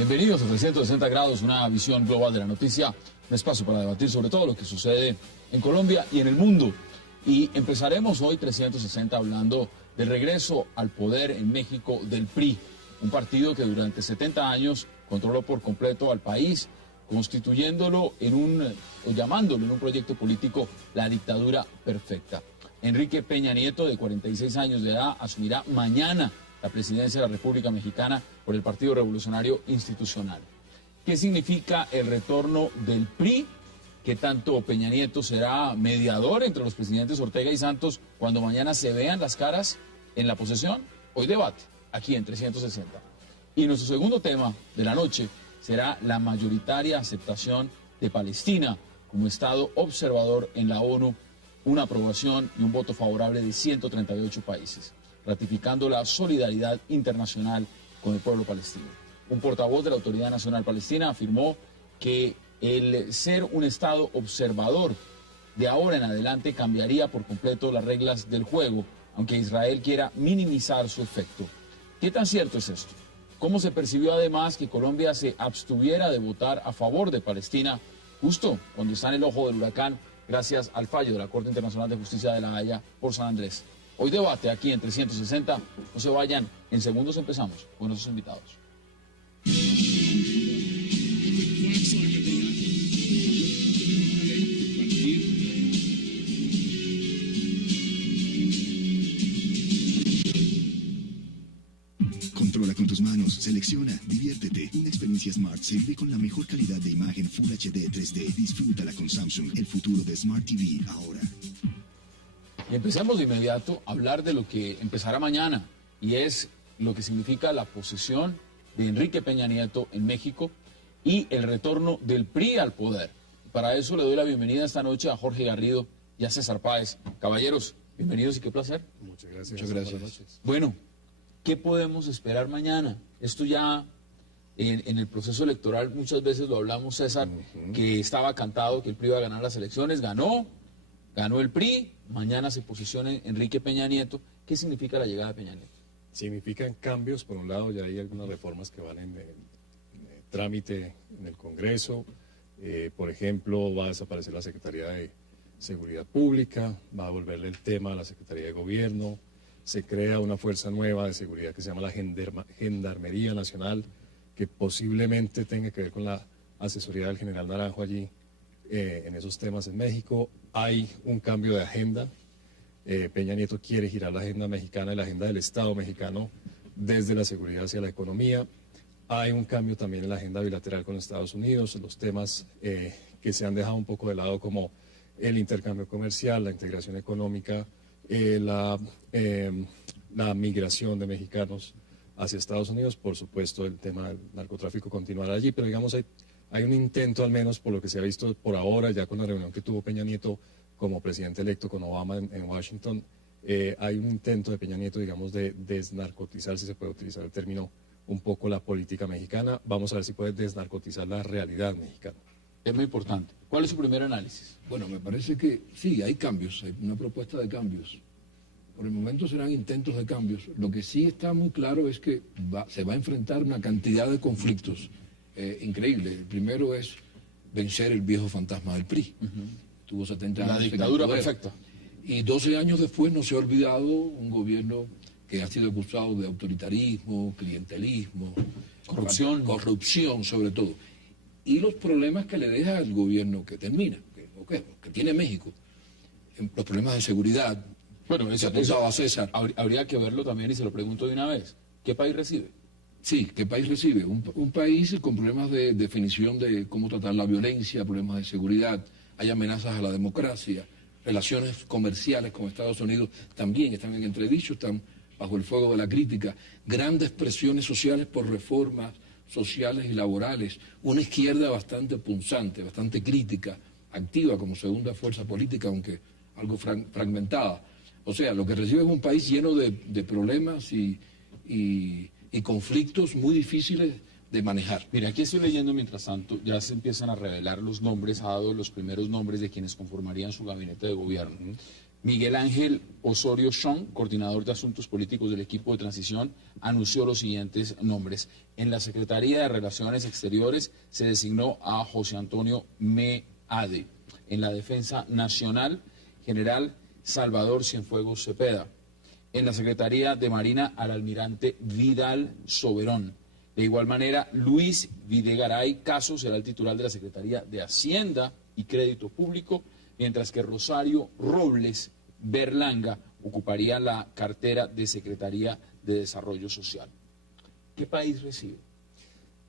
Bienvenidos a 360 grados, una visión global de la noticia, un espacio para debatir sobre todo lo que sucede en Colombia y en el mundo. Y empezaremos hoy 360 hablando del regreso al poder en México del PRI, un partido que durante 70 años controló por completo al país, constituyéndolo o llamándolo en un proyecto político la dictadura perfecta. Enrique Peña Nieto, de 46 años de edad, asumirá mañana la presidencia de la República Mexicana por el Partido Revolucionario Institucional. ¿Qué significa el retorno del PRI? ¿Qué tanto Peña Nieto será mediador entre los presidentes Ortega y Santos cuando mañana se vean las caras en la posesión? Hoy debate, aquí en 360. Y nuestro segundo tema de la noche será la mayoritaria aceptación de Palestina como Estado observador en la ONU, una aprobación y un voto favorable de 138 países, ratificando la solidaridad internacional con el pueblo palestino. Un portavoz de la Autoridad Nacional Palestina afirmó que el ser un Estado observador de ahora en adelante cambiaría por completo las reglas del juego, aunque Israel quiera minimizar su efecto. ¿Qué tan cierto es esto? ¿Cómo se percibió además que Colombia se abstuviera de votar a favor de Palestina justo cuando está en el ojo del huracán gracias al fallo de la Corte Internacional de Justicia de La Haya por San Andrés? Hoy debate aquí en 360. No se vayan, en segundos empezamos con nuestros invitados. Controla con tus manos, selecciona, diviértete. Una experiencia Smart se vive con la mejor calidad de imagen Full HD 3D. Disfrútala con Samsung, el futuro de Smart TV ahora. Y empecemos de inmediato a hablar de lo que empezará mañana, y es lo que significa la posesión de Enrique Peña Nieto en México y el retorno del PRI al poder. Para eso le doy la bienvenida esta noche a Jorge Garrido y a César Páez. Caballeros, bienvenidos y qué placer. Muchas gracias. Muchas gracias. Buenas noches. Bueno, ¿qué podemos esperar mañana? Esto ya en el proceso electoral muchas veces lo hablamos, César, que estaba cantado que el PRI iba a ganar las elecciones, ganó el PRI, mañana se posiciona Enrique Peña Nieto. ¿Qué significa la llegada de Peña Nieto? Significan cambios, por un lado ya hay algunas reformas que van en trámite en el Congreso, por ejemplo va a desaparecer la Secretaría de Seguridad Pública, va a volverle el tema a la Secretaría de Gobierno, se crea una fuerza nueva de seguridad que se llama la Gendarmería Nacional, que posiblemente tenga que ver con la asesoría del general Naranjo allí en esos temas en México. Hay un cambio de agenda. Peña Nieto quiere girar la agenda mexicana y la agenda del Estado mexicano desde la seguridad hacia la economía. Hay un cambio también en la agenda bilateral con Estados Unidos, los temas que se han dejado un poco de lado como el intercambio comercial, la integración económica, la migración de mexicanos hacia Estados Unidos, por supuesto el tema del narcotráfico continuará allí, pero digamos hay un intento al menos por lo que se ha visto por ahora, ya con la reunión que tuvo Peña Nieto como presidente electo con Obama en Washington, hay un intento de Peña Nieto, digamos, de desnarcotizar, si se puede utilizar el término, un poco la política mexicana. Vamos a ver si puede desnarcotizar la realidad mexicana. Es muy importante. ¿Cuál es su primer análisis? Bueno, me parece que sí, hay cambios, hay una propuesta de cambios. Por el momento serán intentos de cambios. Lo que sí está muy claro es que se va a enfrentar una cantidad de conflictos increíble. El primero es vencer el viejo fantasma del PRI. Tuvo 70 años. La dictadura perfecta. Y 12 años después no se ha olvidado un gobierno que ha sido acusado de autoritarismo, clientelismo, corrupción sobre todo. Y los problemas que le deja el gobierno que termina, que tiene México, los problemas de seguridad. Bueno, eso apuntaba César. Habría que verlo también y se lo pregunto de una vez. ¿Qué país recibe? Sí, ¿qué país recibe? Un país con problemas de definición de cómo tratar la violencia, problemas de seguridad, hay amenazas a la democracia, relaciones comerciales con Estados Unidos también están en entredicho, están bajo el fuego de la crítica, grandes presiones sociales por reformas sociales y laborales, una izquierda bastante punzante, bastante crítica, activa como segunda fuerza política, aunque algo fragmentada. O sea, lo que recibe es un país lleno de problemas y conflictos muy difíciles de manejar. Mira, aquí estoy leyendo mientras tanto, ya se empiezan a revelar los nombres, ha dado los primeros nombres de quienes conformarían su gabinete de gobierno. Miguel Ángel Osorio Chong, coordinador de Asuntos Políticos del equipo de transición, anunció los siguientes nombres. En la Secretaría de Relaciones Exteriores se designó a José Antonio Meade. En la Defensa Nacional, general Salvador Cienfuegos Cepeda. En la Secretaría de Marina, al almirante Vidal Soberón. De igual manera, Luis Videgaray Caso será el titular de la Secretaría de Hacienda y Crédito Público, mientras que Rosario Robles Berlanga ocuparía la cartera de Secretaría de Desarrollo Social. ¿Qué país recibe?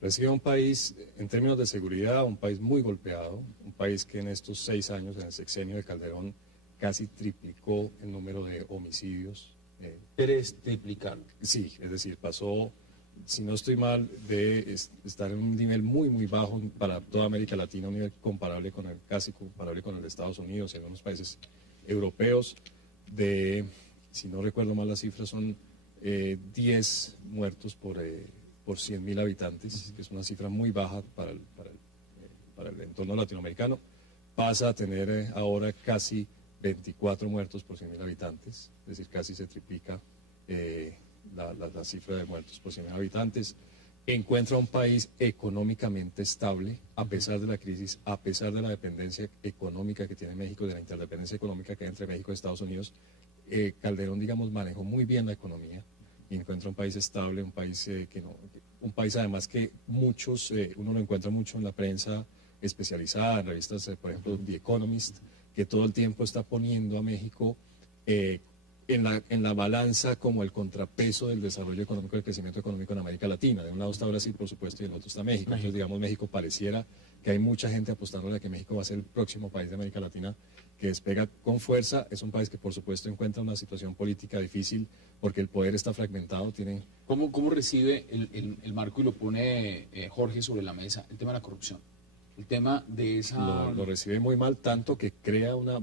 Recibe un país, en términos de seguridad, un país muy golpeado, un país que en estos 6 años, en el sexenio de Calderón, casi triplicó el número de homicidios. Triplicar. Sí, es decir, pasó, si no estoy mal, de estar en un nivel muy, muy bajo para toda América Latina, un nivel comparable con casi comparable con el de Estados Unidos y algunos países europeos, si no recuerdo mal las cifras, son 10 muertos por 100.000 habitantes, que es una cifra muy baja para el entorno latinoamericano. Pasa a tener ahora casi 24 muertos por 100.000 habitantes, es decir, casi se triplica la cifra de muertos por 100.000 habitantes. Encuentra un país económicamente estable, a pesar de la crisis, a pesar de la dependencia económica que tiene México, de la interdependencia económica que hay entre México y Estados Unidos. Calderón, digamos, manejó muy bien la economía y encuentra un país estable, un país un país además que muchos, uno lo encuentra mucho en la prensa especializada, en revistas, por ejemplo, The Economist, que todo el tiempo está poniendo a México en la balanza como el contrapeso del desarrollo económico, del crecimiento económico en América Latina. De un lado está Brasil, por supuesto, y del otro está México. Entonces, digamos, México pareciera que hay mucha gente apostándole a que México va a ser el próximo país de América Latina que despega con fuerza. Es un país que, por supuesto, encuentra una situación política difícil porque el poder está fragmentado. ¿Cómo recibe el marco y lo pone Jorge sobre la mesa el tema de la corrupción? El tema de esa... Lo recibe muy mal, tanto que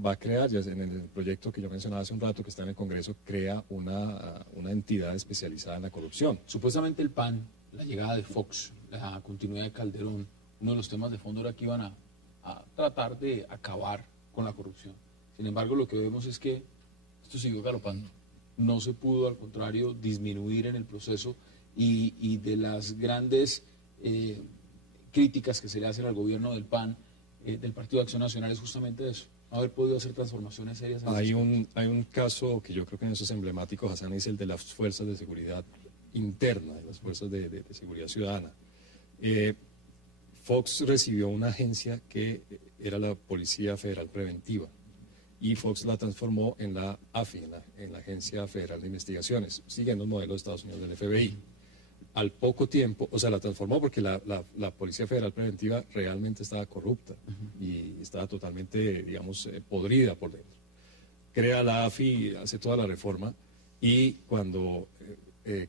va a crear, ya en el proyecto que yo mencionaba hace un rato, que está en el Congreso, crea una entidad especializada en la corrupción. Supuestamente el PAN, la llegada de Fox, la continuidad de Calderón, uno de los temas de fondo era que iban a tratar de acabar con la corrupción. Sin embargo, lo que vemos es que esto siguió galopando. No se pudo, al contrario, disminuir en el proceso y de las grandes... críticas que se le hacen al gobierno del PAN, del Partido de Acción Nacional, es justamente eso, no haber podido hacer transformaciones serias. Hay un caso que yo creo que en eso es emblemático, Hassan, es el de las fuerzas de seguridad interna, de las fuerzas de seguridad ciudadana. Fox recibió una agencia que era la Policía Federal Preventiva, y Fox la transformó en la AFI, en la Agencia Federal de Investigaciones, siguiendo el modelo de Estados Unidos del FBI. Al poco tiempo, o sea, la transformó porque la Policía Federal Preventiva realmente estaba corrupta y estaba totalmente, digamos, podrida por dentro. Crea la AFI, hace toda la reforma, y cuando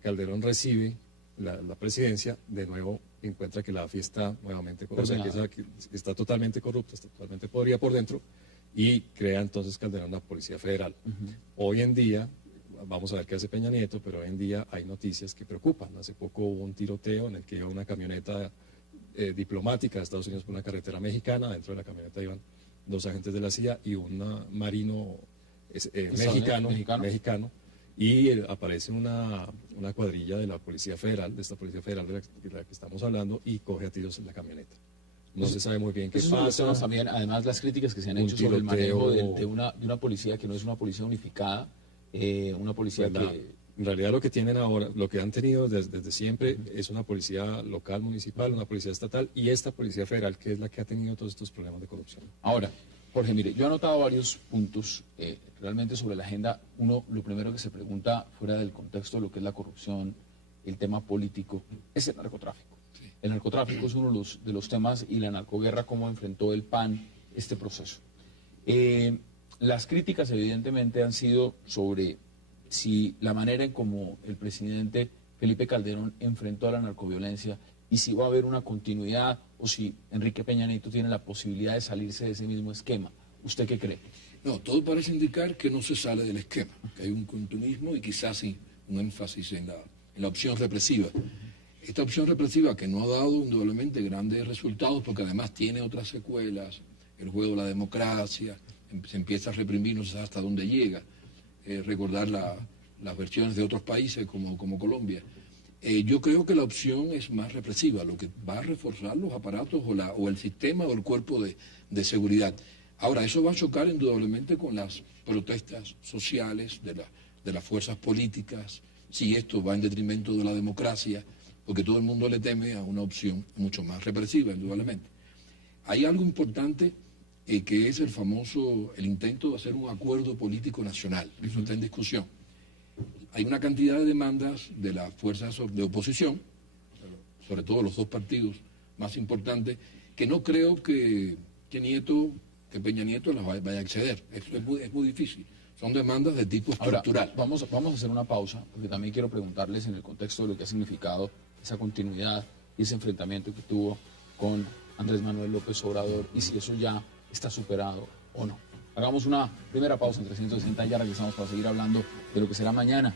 Calderón recibe la presidencia, de nuevo encuentra que la AFI está nuevamente corrupta, o sea, que está totalmente corrupta, está totalmente podrida por dentro, y crea entonces Calderón la Policía Federal. Hoy en día... Vamos a ver qué hace Peña Nieto, pero hoy en día hay noticias que preocupan. Hace poco hubo un tiroteo en el que iba una camioneta diplomática de Estados Unidos por una carretera mexicana. Dentro de la camioneta iban 2 agentes de la CIA y un marino mexicano. Y aparece una cuadrilla de la Policía Federal, de esta Policía Federal de la que estamos hablando, y coge a tiros en la camioneta. No se sabe muy bien qué pasa. También, además, las críticas que se han hecho sobre el manejo de una policía que no es una policía unificada. Una policía en realidad lo que tienen ahora, lo que han tenido desde siempre es una policía local, municipal, una policía estatal y esta policía federal que es la que ha tenido todos estos problemas de corrupción. Ahora, Jorge, mire, yo he anotado varios puntos realmente sobre la agenda. Uno, lo primero que se pregunta fuera del contexto de lo que es la corrupción, el tema político, es el narcotráfico. Sí. El narcotráfico es uno de los temas y la narcoguerra, cómo enfrentó el PAN este proceso. Las críticas evidentemente han sido sobre si la manera en cómo el presidente Felipe Calderón enfrentó a la narcoviolencia y si va a haber una continuidad o si Enrique Peña Nieto tiene la posibilidad de salirse de ese mismo esquema. ¿Usted qué cree? No, todo parece indicar que no se sale del esquema, que hay un continuismo y quizás sí un énfasis en la opción represiva. Esta opción represiva que no ha dado indudablemente grandes resultados porque además tiene otras secuelas, el juego de la democracia, se empieza a reprimir, no se sabe hasta dónde llega. Recordar las versiones de otros países como Colombia. Yo creo que la opción es más represiva, lo que va a reforzar los aparatos o el sistema o el cuerpo de seguridad. Ahora, eso va a chocar indudablemente con las protestas sociales de las fuerzas políticas, si esto va en detrimento de la democracia, porque todo el mundo le teme a una opción mucho más represiva, indudablemente. Hay algo importante que es el intento de hacer un acuerdo político nacional, eso está en discusión. Hay una cantidad de demandas de las fuerzas de oposición, sobre todo los dos partidos más importantes, que no creo que Peña Nieto las vaya a acceder. Es muy difícil. Son demandas de tipo estructural. Ahora, vamos a hacer una pausa, porque también quiero preguntarles en el contexto de lo que ha significado esa continuidad y ese enfrentamiento que tuvo con Andrés Manuel López Obrador, y si eso ya está superado o no. Hagamos una primera pausa en 360 y ya regresamos para seguir hablando de lo que será mañana,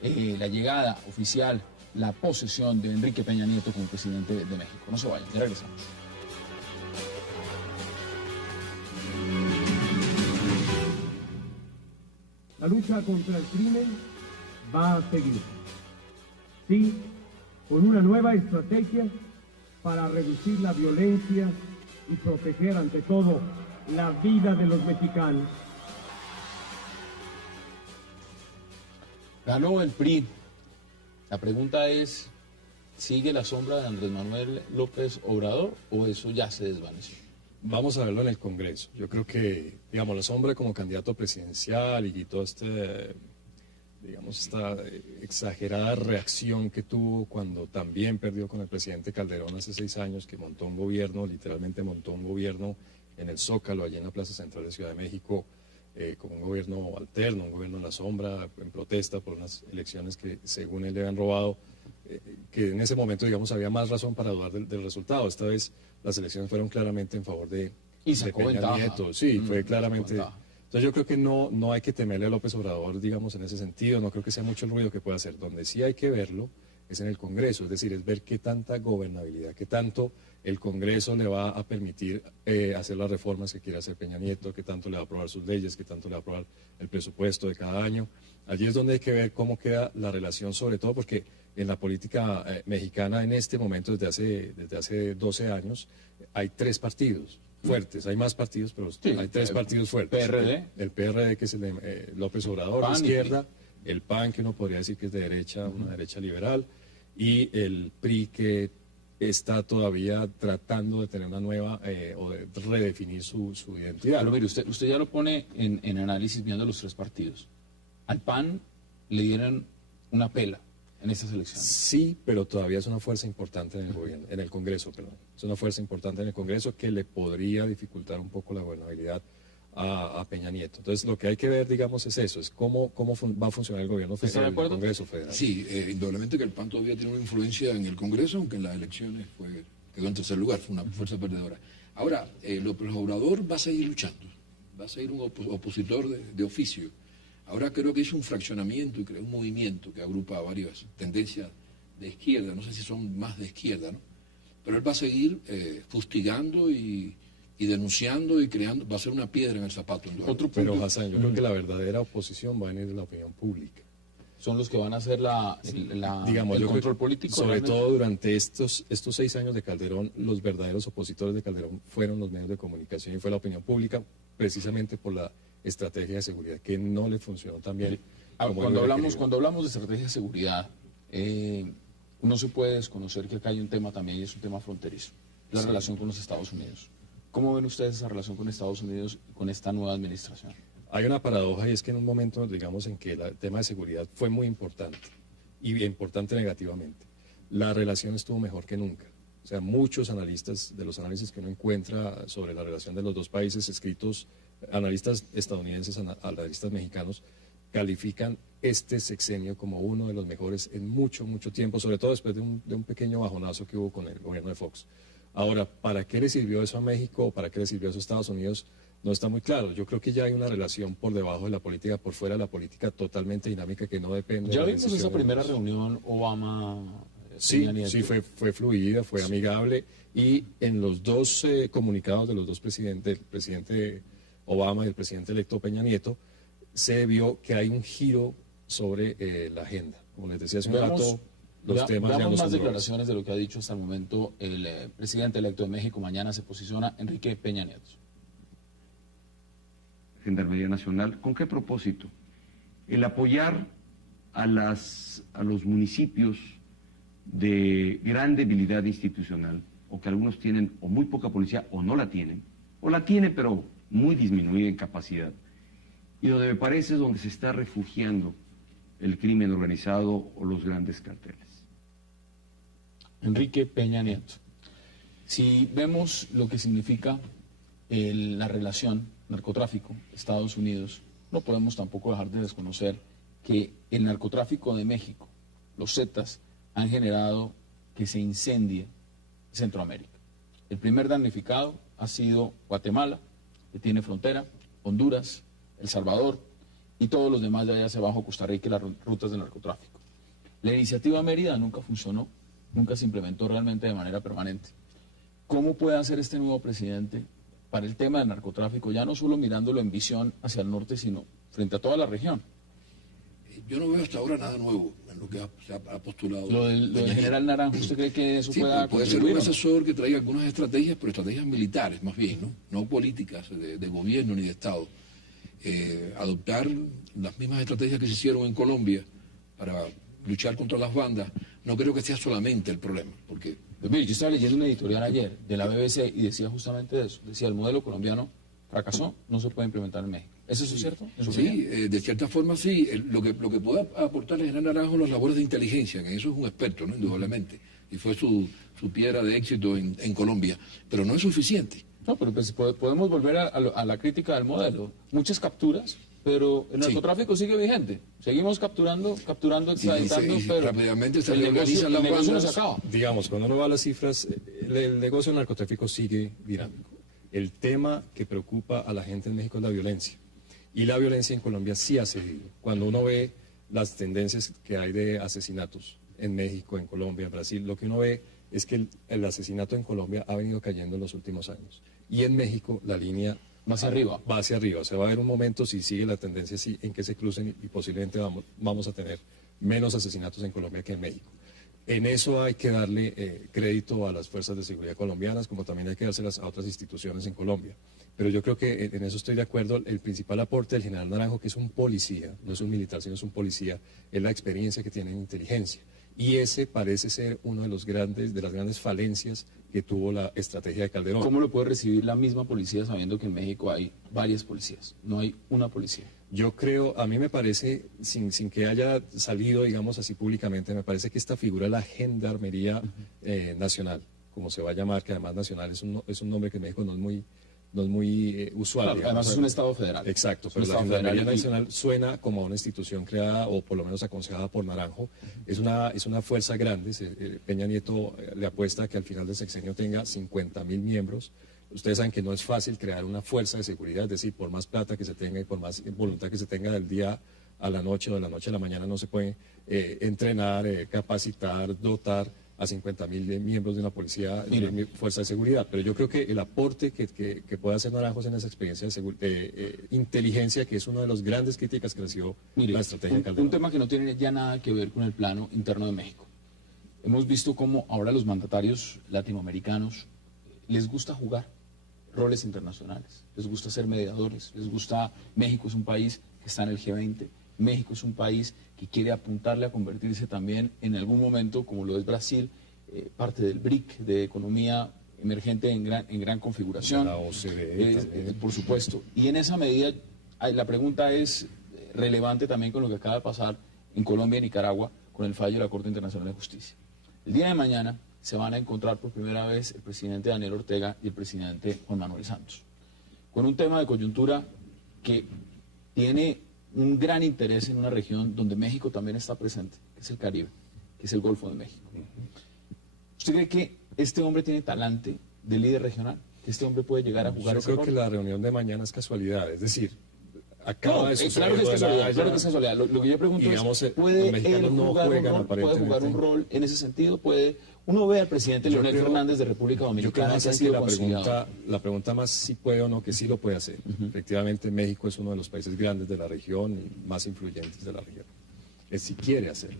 la llegada oficial, la posesión de Enrique Peña Nieto como presidente de México. No se vayan, ya regresamos. La lucha contra el crimen va a seguir. Sí, con una nueva estrategia para reducir la violencia y proteger ante todo la vida de los mexicanos. Ganó el PRI. La pregunta es, ¿sigue la sombra de Andrés Manuel López Obrador o eso ya se desvaneció? Vamos a verlo en el Congreso. Yo creo que, digamos, la sombra como candidato presidencial y toda esta exagerada reacción que tuvo cuando también perdió con el presidente Calderón hace 6 años, que montó un gobierno, literalmente montó un gobierno en el Zócalo, allí en la Plaza Central de Ciudad de México, como un gobierno alterno, un gobierno en la sombra, en protesta por unas elecciones que según él le habían robado, que en ese momento, digamos, había más razón para dudar del resultado. Esta vez las elecciones fueron claramente en favor de Peña Nieto. Sí, fue claramente. Entonces yo creo que no hay que temerle a López Obrador, digamos, en ese sentido. No creo que sea mucho el ruido que pueda hacer. Donde sí hay que verlo es en el Congreso, es decir, es ver qué tanta gobernabilidad, qué tanto el Congreso le va a permitir hacer las reformas que quiere hacer Peña Nieto, qué tanto le va a aprobar sus leyes, qué tanto le va a aprobar el presupuesto de cada año. Allí es donde hay que ver cómo queda la relación, sobre todo porque en la política mexicana en este momento, desde hace 12 años, hay 3 partidos fuertes. Hay más partidos, pero sí, hay 3 partidos fuertes. PRD. El PRD, que es el de López Obrador, PAN, de izquierda. El PAN, que uno podría decir que es de derecha, una derecha liberal. Y el PRI, que está todavía tratando de tener una nueva o de redefinir su identidad. Pero mire, usted ya lo pone en análisis viendo los 3 partidos. Al PAN le dieron una pela en estas elecciones. Sí, pero todavía es una fuerza importante en el gobierno, en el Congreso, perdón. Es una fuerza importante en el Congreso que le podría dificultar un poco la gobernabilidad a Peña Nieto. Entonces, lo que hay que ver, digamos, es eso, es cómo va a funcionar el gobierno federal, el Congreso federal. Sí, indudablemente que el PAN todavía tiene una influencia en el Congreso, aunque en las elecciones quedó en tercer lugar, fue una fuerza perdedora. Ahora, López Obrador va a seguir luchando, va a seguir un opositor de oficio. Ahora creo que hizo un fraccionamiento y creó un movimiento que agrupa varias tendencias de izquierda, no sé si son más de izquierda, ¿no? Pero él va a seguir fustigando y denunciando y creando, va a ser una piedra en el zapato. Pero Hassan, yo creo que la verdadera oposición va a venir de la opinión pública. Son los que van a hacer digamos, el control político. Sobre todo durante estos 6 años de Calderón, los verdaderos opositores de Calderón fueron los medios de comunicación y fue la opinión pública, precisamente por la estrategia de seguridad que no le funcionó tan bien. Cuando hablamos de estrategia de seguridad, no se puede desconocer que acá hay un tema también y es un tema fronterizo, la relación con los Estados Unidos. ¿Cómo ven ustedes esa relación con Estados Unidos y con esta nueva administración? Hay una paradoja y es que en un momento, digamos, en que el tema de seguridad fue muy importante y importante negativamente, la relación estuvo mejor que nunca. O sea, muchos analistas, de los análisis que uno encuentra sobre la relación de los dos países escritos, analistas estadounidenses, analistas mexicanos, califican este sexenio como uno de los mejores en mucho tiempo, sobre todo después de un pequeño bajonazo que hubo con el gobierno de Fox. Ahora, ¿para qué le sirvió eso a México o para qué le sirvió eso a Estados Unidos? No está muy claro. Yo creo que ya hay una relación por debajo de la política, por fuera de la política totalmente dinámica que no depende ¿Ya de la vimos esa primera reunión Obama? Sí, fue fluida, fue amigable y en los dos comunicados de los dos presidentes, el presidente Obama y el presidente electo Peña Nieto, se vio que hay un giro sobre la agenda. Como les decía hace un rato, los temas ya no veamos son más nuevos. declaraciones de lo que ha dicho hasta el momento el presidente electo de México. Mañana se posiciona Enrique Peña Nieto. Gendarmería Nacional, ¿con qué propósito? El apoyar a los municipios de gran debilidad institucional, o que algunos tienen o muy poca policía o no la tienen, o la tienen pero muy disminuida en capacidad, y donde me parece es donde se está refugiando el crimen organizado o los grandes carteles. Enrique Peña Nieto. Si vemos lo que significa la relación narcotráfico Estados Unidos, no podemos tampoco dejar de desconocer que el narcotráfico de México, los Zetas, han generado que se incendie Centroamérica. El primer damnificado ha sido Guatemala, que tiene frontera, Honduras, El Salvador y todos los demás de allá hacia abajo, Costa Rica y las rutas del narcotráfico. La iniciativa Mérida nunca funcionó, nunca se implementó realmente de manera permanente. ¿Cómo puede hacer este nuevo presidente para el tema del narcotráfico, ya no solo mirándolo en visión hacia el norte, sino frente a toda la región? Yo no veo hasta ahora nada nuevo en lo que se ha postulado. Lo del general Naranjo, ¿usted cree que eso Sí, pueda puede ser contribuir, un o no? asesor que traiga algunas estrategias, pero estrategias militares más bien, no políticas de gobierno ni de Estado. Adoptar las mismas estrategias que se hicieron en Colombia para luchar contra las bandas, no creo que sea solamente el problema, porque... Pues mire, yo estaba leyendo una editorial ayer de la BBC y decía justamente eso. Decía, el modelo colombiano fracasó, no se puede implementar en México. ¿Es eso cierto? ¿En su Sí, opinión? de cierta forma sí. Lo que puede aportar el general Naranjo las labores de inteligencia, que en eso es un experto, ¿no? Indudablemente. Y fue su piedra de éxito en Colombia. Pero no es suficiente. No, pero pues podemos volver a la crítica del modelo. Muchas capturas, pero el Sí. narcotráfico sigue vigente. Seguimos capturando, extraditando, y pero rápidamente se el reorganizan negocio las no se bandas. acaba. Digamos, cuando uno va a las cifras, el negocio del narcotráfico sigue dinámico. El tema que preocupa a la gente en México es la violencia. Y la violencia en Colombia sí ha cedido. Cuando uno ve las tendencias que hay de asesinatos en México, en Colombia, en Brasil, lo que uno ve es que el asesinato en Colombia ha venido cayendo en los últimos años. Y en México la línea Va hacia arriba. va hacia arriba. O sea, va a haber un momento, si sigue la tendencia así, en que se crucen y posiblemente vamos a tener menos asesinatos en Colombia que en México. En eso hay que darle crédito a las fuerzas de seguridad colombianas, como también hay que dárselas a otras instituciones en Colombia. Pero yo creo que en eso estoy de acuerdo. El principal aporte del general Naranjo, que es un policía, no es un militar, sino es un policía, es la experiencia que tiene en inteligencia. Y ese parece ser uno de las grandes falencias que tuvo la estrategia de Calderón. ¿Cómo lo puede recibir la misma policía sabiendo que en México hay varias policías? No hay una policía. Yo creo, a mí me parece, sin que haya salido, digamos así públicamente, me parece que esta figura, la Gendarmería Nacional, como se va a llamar, que además nacional es un nombre que en México no es muy usual. Claro, digamos. además es un Estado federal. Exacto, Es un pero la Estado Gendarmería federal y- Nacional suena como a una institución creada o por lo menos aconsejada por Naranjo. Es una fuerza grande. Peña Nieto le apuesta a que al final del sexenio tenga 50.000 miembros. Ustedes saben que no es fácil crear una fuerza de seguridad, es decir, por más plata que se tenga y por más voluntad que se tenga del día a la noche o de la noche a la mañana no se puede entrenar, capacitar, dotar a 50.000 miembros de una policía, de fuerza de seguridad. Pero yo creo que el aporte que puede hacer Naranjo es en esa experiencia de inteligencia, que es una de las grandes críticas que recibió Mire, la estrategia de Calderón. un tema que no tiene ya nada que ver con el plano interno de México. Hemos visto cómo ahora los mandatarios latinoamericanos les gusta jugar roles internacionales, les gusta ser mediadores, les gusta... México es un país que está en el G20, México es un país que quiere apuntarle a convertirse también en algún momento, como lo es Brasil, parte del BRIC, de economía emergente en gran configuración. La OCDE también. Por supuesto. Y en esa medida, la pregunta es relevante también con lo que acaba de pasar en Colombia y Nicaragua con el fallo de la Corte Internacional de Justicia. El día de mañana se van a encontrar por primera vez el presidente Daniel Ortega y el presidente Juan Manuel Santos, con un tema de coyuntura que tiene un gran interés en una región donde México también está presente, que es el Caribe, que es el Golfo de México. ¿Usted cree que este hombre tiene talante de líder regional? ¿Que este hombre puede llegar a jugar Yo ese creo rol? que la reunión de mañana es casualidad, es decir, acaba de suceder. Claro que es casualidad, claro que es casualidad. Lo que yo pregunto digamos, es, ¿puede los mexicanos él no jugar juegan un rol, puede jugar un aparentemente. rol en ese sentido? Uno ve al presidente Yo Leonel creo- Fernández de República Yo creo Dominicana más que ha que sido la conciliador. pregunta más si puede o no, que sí lo puede hacer. Efectivamente, México es uno de los países grandes de la región y más influyentes de la región. Es si quiere hacerlo.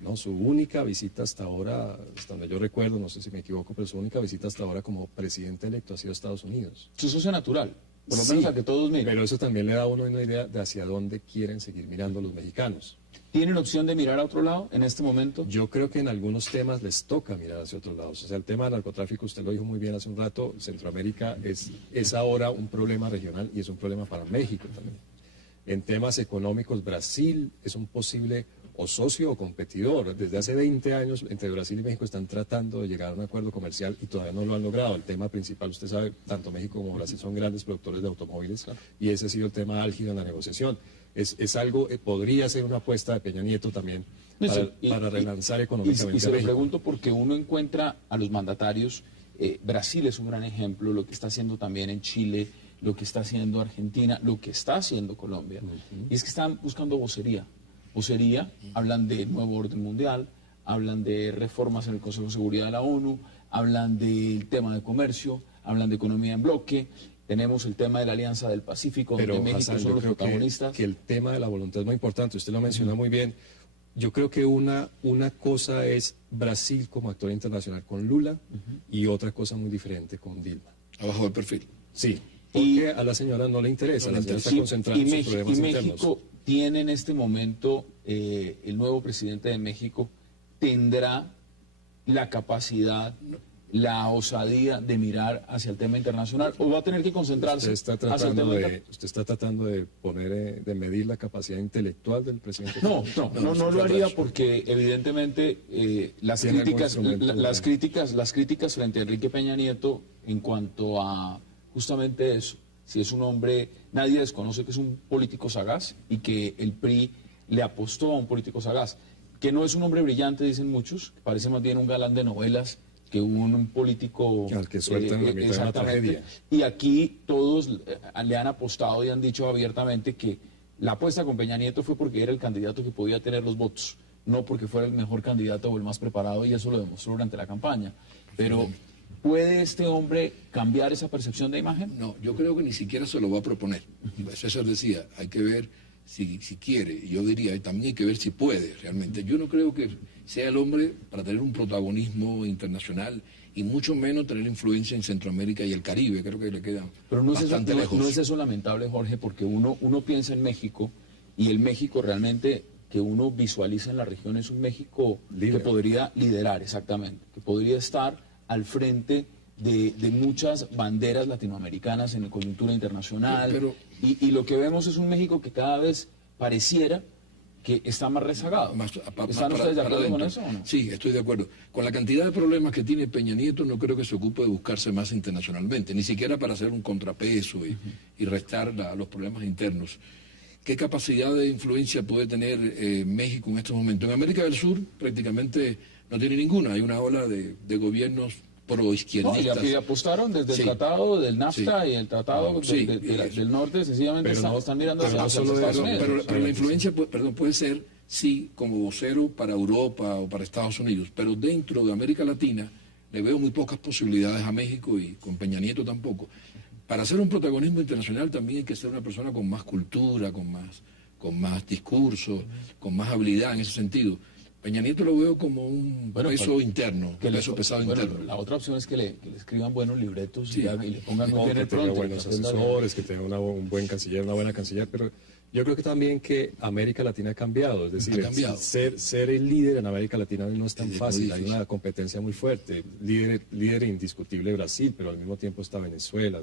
¿No? Su única visita hasta ahora, hasta donde yo recuerdo, no sé si me equivoco, pero su única visita hasta ahora como presidente electo ha sido a Estados Unidos. Su socio natural, por lo Sí, menos a que todos miren. pero eso también le da a uno una idea de hacia dónde quieren seguir mirando los mexicanos. ¿Tienen opción de mirar a otro lado en este momento? Yo creo que en algunos temas les toca mirar hacia otros lados. O sea, el tema del narcotráfico, usted lo dijo muy bien hace un rato, Centroamérica es ahora un problema regional y es un problema para México también. En temas económicos, Brasil es un posible o socio o competidor. Desde hace 20 años entre Brasil y México están tratando de llegar a un acuerdo comercial y todavía no lo han logrado. El tema principal, usted sabe, tanto México como Brasil son grandes productores de automóviles y ese ha sido el tema álgido en la negociación. Es algo, podría ser una apuesta de Peña Nieto también para relanzar económicamente y se a lo México. pregunto porque uno encuentra a los mandatarios, Brasil es un gran ejemplo, lo que está haciendo también en Chile, lo que está haciendo Argentina, lo que está haciendo Colombia, y es que están buscando vocería. Hablan de nuevo orden mundial, hablan de reformas en el Consejo de Seguridad de la ONU, hablan del tema de comercio, hablan de economía en bloque, tenemos el tema de la Alianza del Pacífico, Pero, donde México Hassan, son yo los creo protagonistas. que el tema de la voluntad es muy importante, usted lo menciona muy bien. Yo creo que una cosa es Brasil como actor internacional con Lula y otra cosa muy diferente con Dilma. Abajo del perfil. Sí, porque a la señora no le interesa, la señora está concentrada en sus problemas internos. México tiene en este momento, el nuevo presidente de México tendrá la capacidad, la osadía de mirar hacia el tema internacional o va a tener que concentrarse Usted está hacia el tema tratando de poner, de medir la capacidad intelectual del presidente. No lo haría porque evidentemente las Tiene algún críticas, instrumento las críticas frente a Enrique Peña Nieto en cuanto a justamente eso, si es un hombre, nadie desconoce que es un político sagaz y que el PRI le apostó a un político sagaz, que no es un hombre brillante, dicen muchos, que parece más bien un galán de novelas que un político al que sueltan la mitad de una tragedia. Y aquí todos le han apostado y han dicho abiertamente que la apuesta con Peña Nieto fue porque era el candidato que podía tener los votos, no porque fuera el mejor candidato o el más preparado, y eso lo demostró durante la campaña. Pero ¿puede este hombre cambiar esa percepción de imagen? No, yo creo que ni siquiera se lo va a proponer. César decía, hay que ver si quiere. Yo diría, y también hay que ver si puede realmente. Yo no creo que sea el hombre para tener un protagonismo internacional y mucho menos tener influencia en Centroamérica y el Caribe. Creo que le queda Pero no es, eso, bastante lejos. no es eso lamentable, Jorge, porque uno piensa en México y el México realmente que uno visualiza en la región es un México que podría liderar, exactamente, que podría estar al frente de muchas banderas latinoamericanas en la coyuntura internacional. Y lo que vemos es un México que cada vez pareciera que está más rezagado. ¿Están ustedes de acuerdo con eso o no? Sí, estoy de acuerdo. Con la cantidad de problemas que tiene Peña Nieto, no creo que se ocupe de buscarse más internacionalmente, ni siquiera para hacer un contrapeso y restar los problemas internos. ¿Qué capacidad de influencia puede tener México en estos momentos? En América del Sur prácticamente no tiene ninguna. Hay una ola de gobiernos proizquierdistas. No, y apostaron desde el tratado del NAFTA y el tratado del norte, sencillamente están mirando hacia los Estados Unidos. Pero la influencia puede ser, sí, como vocero para Europa o para Estados Unidos, pero dentro de América Latina le veo muy pocas posibilidades a México y con Peña Nieto tampoco. Para hacer un protagonismo internacional también hay que ser una persona con más cultura, con más discurso, con más habilidad en ese sentido. Peña Nieto lo veo como un peso interno, un peso pesado interno. La otra opción es que le escriban buenos libretos y le pongan muy bien que el tenga pronto. buenos asesores, que tenga un buen canciller, una buena canciller, pero yo creo que también que América Latina ha cambiado, es decir, ser el líder en América Latina no es tan fácil, hay una competencia muy fuerte, líder indiscutible Brasil, pero al mismo tiempo está Venezuela,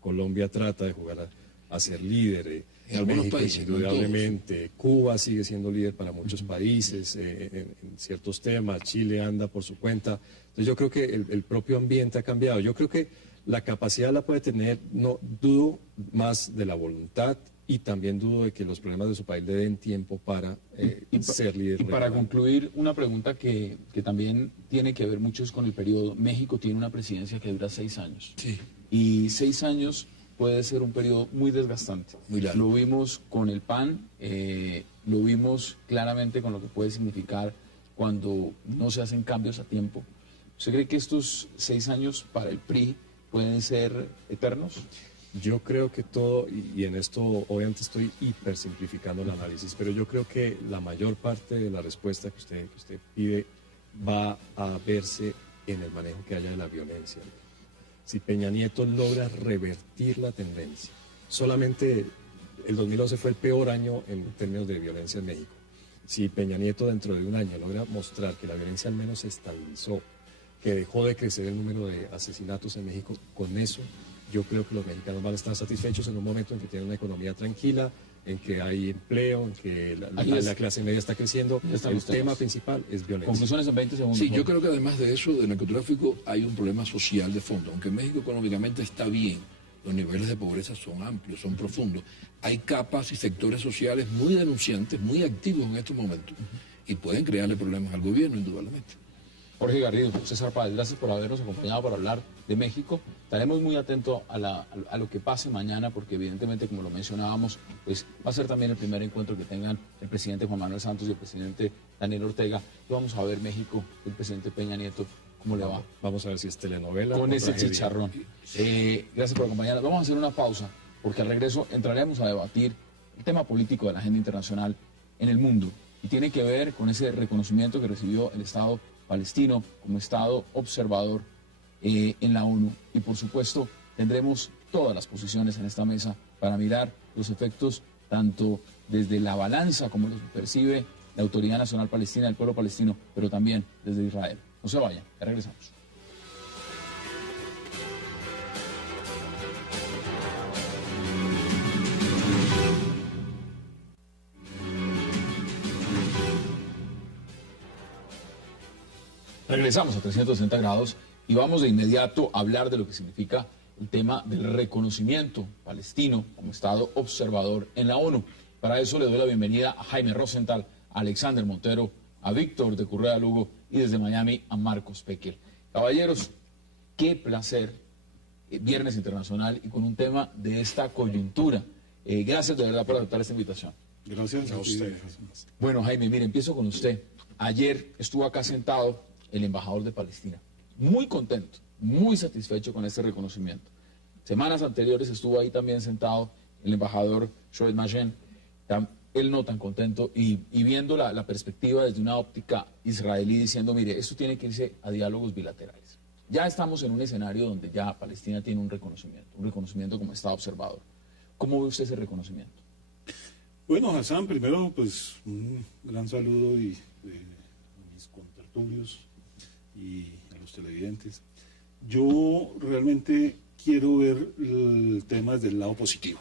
Colombia trata de jugar a ser líder, en algunos México, países, indudablemente, Cuba sigue siendo líder para muchos países en ciertos temas, Chile anda por su cuenta, entonces yo creo que el propio ambiente ha cambiado, yo creo que la capacidad la puede tener, no dudo más de la voluntad y también dudo de que los problemas de su país le den tiempo para ser líder. Y para concluir, una pregunta que también tiene que ver mucho con el periodo. México tiene una presidencia que dura 6 años. Sí. Y 6 años puede ser un periodo muy desgastante. Muy largo. Lo vimos con el PAN, lo vimos claramente con lo que puede significar cuando no se hacen cambios a tiempo. ¿Usted cree que estos 6 años para el PRI pueden ser eternos? Yo creo que todo, y en esto obviamente estoy hiper simplificando el análisis, pero yo creo que la mayor parte de la respuesta que usted pide va a verse en el manejo que haya de la violencia. Si Peña Nieto logra revertir la tendencia, solamente el 2011 fue el peor año en términos de violencia en México. Si Peña Nieto dentro de un año logra mostrar que la violencia al menos se estabilizó, que dejó de crecer el número de asesinatos en México, con eso yo creo que los mexicanos van a estar satisfechos en un momento en que tienen una economía tranquila, en que hay empleo, en que la clase media está creciendo. El tema principal es violencia. Conclusiones en 20 segundos. Sí, yo creo que además de eso, del narcotráfico, hay un problema social de fondo. Aunque México económicamente está bien, los niveles de pobreza son amplios, son profundos. Hay capas y sectores sociales muy denunciantes, muy activos en estos momentos, y pueden crearle problemas al gobierno, indudablemente. Jorge Garrido, César Páez, gracias por habernos acompañado para hablar de México. Estaremos muy atentos a lo que pase mañana, porque evidentemente, como lo mencionábamos, pues va a ser también el primer encuentro que tengan el presidente Juan Manuel Santos y el presidente Daniel Ortega. Y vamos a ver México, el presidente Peña Nieto, cómo le va. Vamos a ver si es telenovela con o ese tragedia. chicharrón. Gracias por acompañarnos. Vamos a hacer una pausa, porque al regreso entraremos a debatir el tema político de la agenda internacional en el mundo. Y tiene que ver con ese reconocimiento que recibió el Estado palestino como Estado observador en la ONU. Y por supuesto tendremos todas las posiciones en esta mesa para mirar los efectos tanto desde la balanza como los percibe la Autoridad Nacional Palestina, el pueblo palestino, pero también desde Israel. No se vayan, ya regresamos. Regresamos a 360 grados y vamos de inmediato a hablar de lo que significa el tema del reconocimiento palestino como Estado observador en la ONU. Para eso le doy la bienvenida a Jaime Rosenthal, a Alexander Montero, a Víctor de Correa Lugo y desde Miami a Marcos Pekel. Caballeros, qué placer, Viernes Internacional y con un tema de esta coyuntura. Gracias de verdad por aceptar esta invitación. Gracias a ustedes. Bueno, Jaime, mire, empiezo con usted. Ayer estuvo acá sentado el embajador de Palestina, muy contento, muy satisfecho con este reconocimiento. Semanas anteriores estuvo ahí también sentado el embajador Shoed Magen, él no tan contento, y viendo la perspectiva desde una óptica israelí, diciendo, mire, esto tiene que irse a diálogos bilaterales. Ya estamos en un escenario donde ya Palestina tiene un reconocimiento como Estado observador. ¿Cómo ve usted ese reconocimiento? Bueno, Hassan, primero, pues un gran saludo a mis contertulios y a los televidentes. Yo realmente quiero ver el tema desde el lado positivo.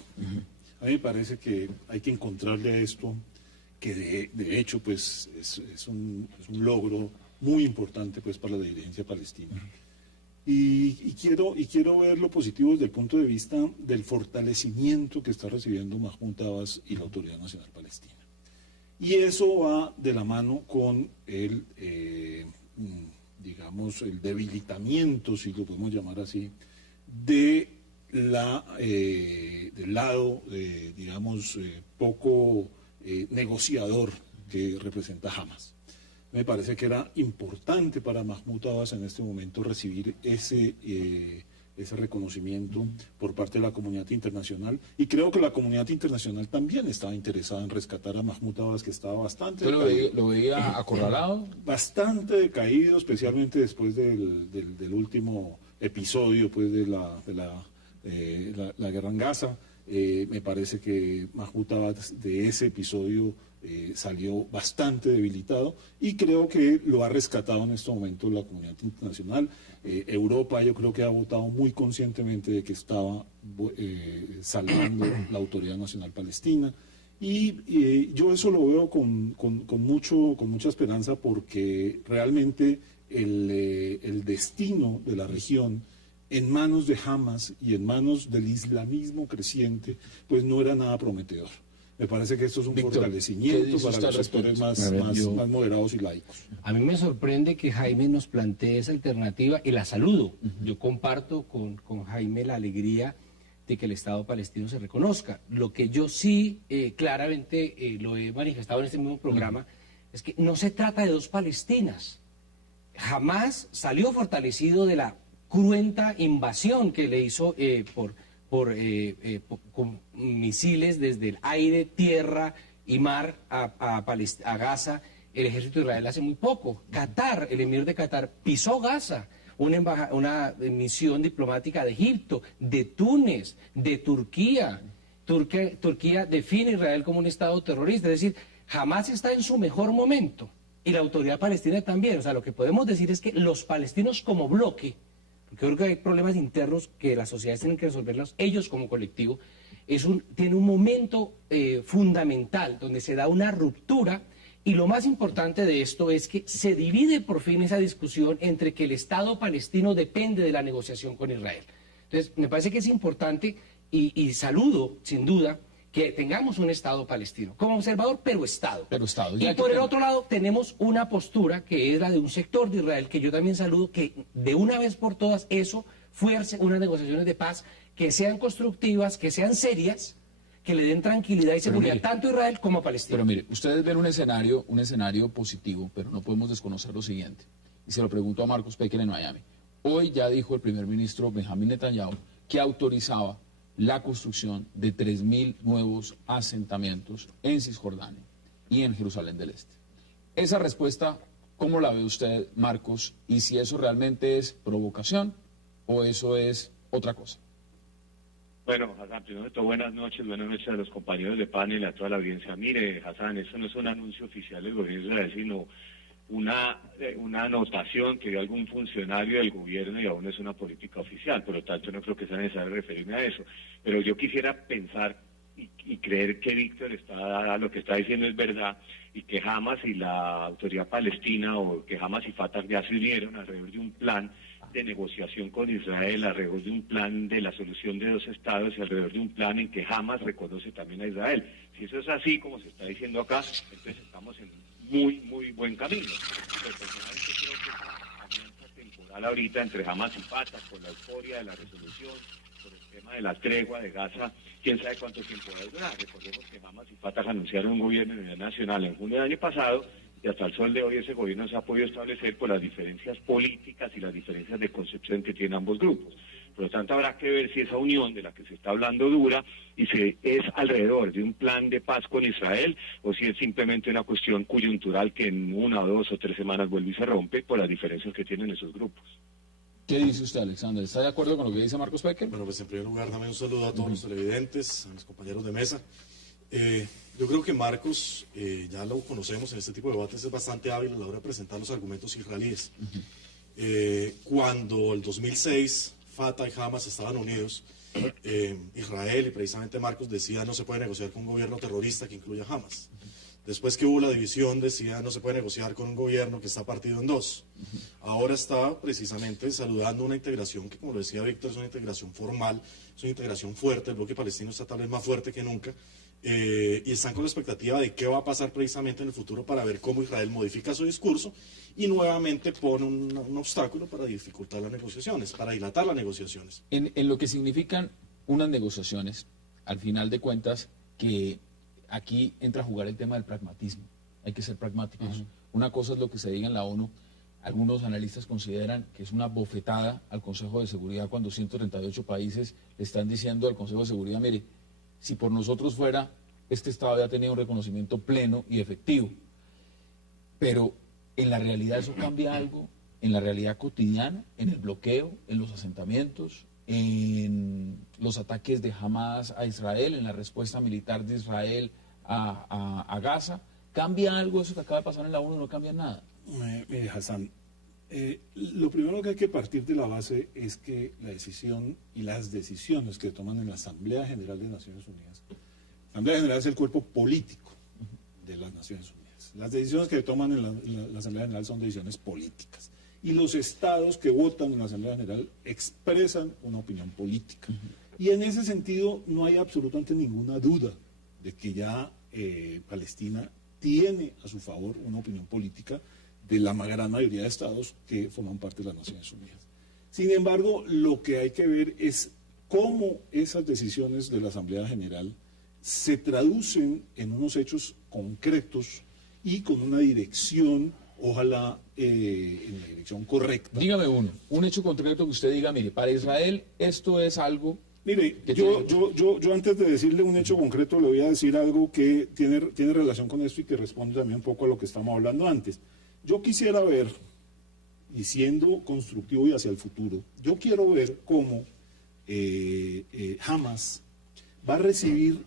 A mí me parece que hay que encontrarle a esto, que de hecho pues es un logro muy importante pues para la dirigencia palestina. Y quiero ver lo positivo desde el punto de vista del fortalecimiento que está recibiendo Mahmoud Abbas y la Autoridad Nacional Palestina. Y eso va de la mano con el debilitamiento, si lo podemos llamar así, del lado, poco negociador que representa Hamas. Me parece que era importante para Mahmoud Abbas en este momento recibir ese reconocimiento por parte de la comunidad internacional, y creo que la comunidad internacional también estaba interesada en rescatar a Mahmoud Abbas, que estaba bastante ¿Usted lo veía acorralado? Bastante decaído, especialmente después del último episodio pues de la guerra en Gaza. Me parece que Mahmoud Abbas de ese episodio salió bastante debilitado, y creo que lo ha rescatado en este momento la comunidad internacional. Europa, yo creo que ha votado muy conscientemente de que estaba salvando la Autoridad Nacional Palestina, y yo eso lo veo con mucha esperanza, porque realmente el destino de la región en manos de Hamas y en manos del islamismo creciente pues no era nada prometedor. Me parece que esto es un fortalecimiento para los sectores más moderados y laicos. A mí me sorprende que Jaime nos plantee esa alternativa y la saludo. Yo comparto con Jaime la alegría de que el Estado palestino se reconozca. Lo que yo sí claramente lo he manifestado en este mismo programa es que no se trata de dos Palestinas. Jamás salió fortalecido de la cruenta invasión que le hizo con misiles desde el aire, tierra y mar a Gaza el ejército de Israel hace muy poco. Qatar, el emir de Qatar, pisó Gaza. Una misión diplomática de Egipto, de Túnez, de Turquía. Turquía define a Israel como un Estado terrorista. Es decir, jamás está en su mejor momento. Y la autoridad palestina también. O sea, lo que podemos decir es que los palestinos como bloque, porque creo que hay problemas internos que las sociedades tienen que resolverlos, ellos como colectivo, tiene un momento fundamental donde se da una ruptura. Y lo más importante de esto es que se divide por fin esa discusión entre que el Estado palestino depende de la negociación con Israel. Entonces, me parece que es importante y saludo, sin duda, que tengamos un Estado palestino, como observador, pero Estado. Y por el otro lado, tenemos una postura que es la de un sector de Israel, que yo también saludo, que de una vez por todas eso fuerce unas negociaciones de paz que sean constructivas, que sean serias, que le den tranquilidad y seguridad tanto a Israel como a Palestina. Pero mire, ustedes ven un escenario positivo, pero no podemos desconocer lo siguiente. Y se lo pregunto a Marcos Pecker en Miami. Hoy ya dijo el primer ministro Benjamín Netanyahu que autorizaba la construcción de 3.000 nuevos asentamientos en Cisjordania y en Jerusalén del Este. Esa respuesta, ¿cómo la ve usted, Marcos? Y si eso realmente es provocación o eso es otra cosa. Bueno, Hassan, primero de todo, buenas noches a los compañeros de panel y a toda la audiencia. Mire, Hassan, eso no es un anuncio oficial del gobierno de Israel, sino una anotación que dio algún funcionario del gobierno y aún es una política oficial. Por lo tanto, no creo que sea necesario referirme a eso. Pero yo quisiera pensar y creer que Víctor lo que está diciendo es verdad y que Hamas y la autoridad palestina o que Hamas y Fatah ya se unieron alrededor de un plan de negociación con Israel, alrededor de un plan de la solución de dos estados y alrededor de un plan en que Hamas reconoce también a Israel. Si eso es así, como se está diciendo acá, entonces estamos en muy, muy buen camino. Pero personalmente creo que esa alianza temporal ahorita entre Hamas y Fatah, con la euforia de la resolución, por el tema de la tregua de Gaza, quién sabe cuánto tiempo va a durar. Recordemos que Hamas y Fatah anunciaron un gobierno de unidad nacional en junio del año pasado, y hasta el sol de hoy ese gobierno se ha podido establecer por las diferencias políticas y las diferencias de concepción que tienen ambos grupos. Por lo tanto, habrá que ver si esa unión de la que se está hablando dura y si es alrededor de un plan de paz con Israel o si es simplemente una cuestión coyuntural que en 1, 2 o 3 semanas vuelve y se rompe por las diferencias que tienen esos grupos. ¿Qué dice usted, Alexander? ¿Está de acuerdo con lo que dice Marcos Pecker? Bueno, pues en primer lugar, también un saludo a todos los televidentes, a mis compañeros de mesa. Yo creo que Marcos, ya lo conocemos en este tipo de debates, es bastante hábil a la hora de presentar los argumentos israelíes. Cuando el 2006 Fatah y Hamas estaban unidos, Israel y precisamente Marcos decía no se puede negociar con un gobierno terrorista que incluya a Hamas. Después que hubo la división decía no se puede negociar con un gobierno que está partido en dos. Ahora está precisamente saludando una integración que, como lo decía Víctor, es una integración formal, es una integración fuerte, el bloque palestino está tal vez más fuerte que nunca. Y están con la expectativa de qué va a pasar precisamente en el futuro para ver cómo Israel modifica su discurso y nuevamente pone un obstáculo para dificultar las negociaciones, para dilatar las negociaciones. En lo que significan unas negociaciones, al final de cuentas, que aquí entra a jugar el tema del pragmatismo. Hay que ser pragmáticos. Una cosa es lo que se diga en la ONU. Algunos analistas consideran que es una bofetada al Consejo de Seguridad cuando 138 países le están diciendo al Consejo de Seguridad, mire, si por nosotros fuera, este Estado ya tenía un reconocimiento pleno y efectivo. Pero en la realidad eso cambia algo, en la realidad cotidiana, en el bloqueo, en los asentamientos, en los ataques de Hamas a Israel, en la respuesta militar de Israel a Gaza. ¿Cambia algo eso que acaba de pasar en la ONU? No cambia nada. Mire, Hassan, lo primero que hay que partir de la base es que la decisión y las decisiones que toman en la Asamblea General de Naciones Unidas, la Asamblea General es el cuerpo político de las Naciones Unidas. Las decisiones que toman en la Asamblea General son decisiones políticas. Y los estados que votan en la Asamblea General expresan una opinión política. Y en ese sentido no hay absolutamente ninguna duda de que ya Palestina tiene a su favor una opinión política de la gran mayoría de estados que forman parte de las Naciones Unidas. Sin embargo, lo que hay que ver es cómo esas decisiones de la Asamblea General se traducen en unos hechos concretos y con una dirección, ojalá en la dirección correcta. Dígame un hecho concreto que usted diga, mire, para Israel esto es algo... Mire, yo antes de decirle un hecho concreto le voy a decir algo que tiene relación con esto y que responde también un poco a lo que estamos hablando antes. Yo quisiera ver, y siendo constructivo y hacia el futuro, yo quiero ver cómo Hamas va a recibir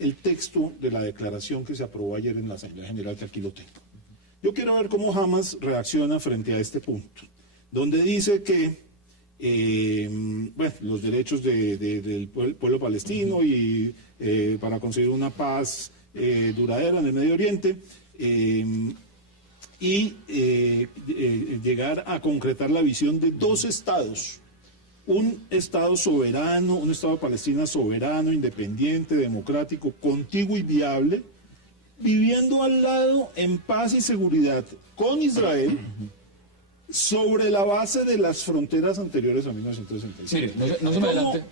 el texto de la declaración que se aprobó ayer en la Asamblea General, que aquí lo tengo. Yo quiero ver cómo Hamas reacciona frente a este punto, donde dice que los derechos del pueblo palestino y para conseguir una paz duradera en el Medio Oriente llegar a concretar la visión de dos estados, un estado soberano, un estado de Palestina soberano, independiente, democrático, contiguo y viable, viviendo al lado en paz y seguridad con Israel, sobre la base de las fronteras anteriores a 1967. Mire, no se me adelante.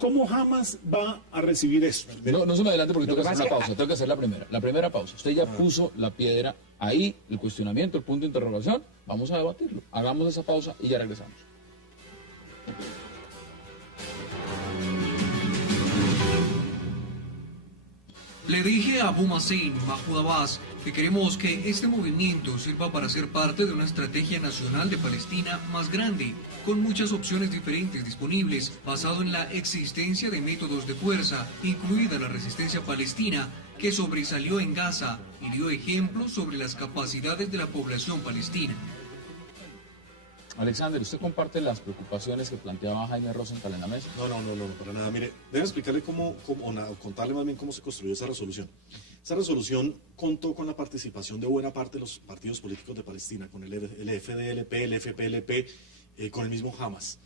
¿Cómo Hamas va a recibir esto? No se me adelante porque tengo que hacer una pausa. Tengo que hacer la primera pausa. Usted ya puso la piedra ahí, el cuestionamiento, el punto de interrogación. Vamos a debatirlo. Hagamos esa pausa y ya regresamos. Le dije a Abu Mazen, Mahmoud Abbas, que queremos que este movimiento sirva para ser parte de una estrategia nacional de Palestina más grande, con muchas opciones diferentes disponibles, basado en la existencia de métodos de fuerza, incluida la resistencia palestina, que sobresalió en Gaza y dio ejemplos sobre las capacidades de la población palestina. Alexander, ¿usted comparte las preocupaciones que planteaba Jaime Rosenthal en la mesa? No, para nada. Mire, debo explicarle contarle más bien cómo se construyó esa resolución. Esa resolución contó con la participación de buena parte de los partidos políticos de Palestina, con el FDLP, el FPLP, con el mismo Hamas.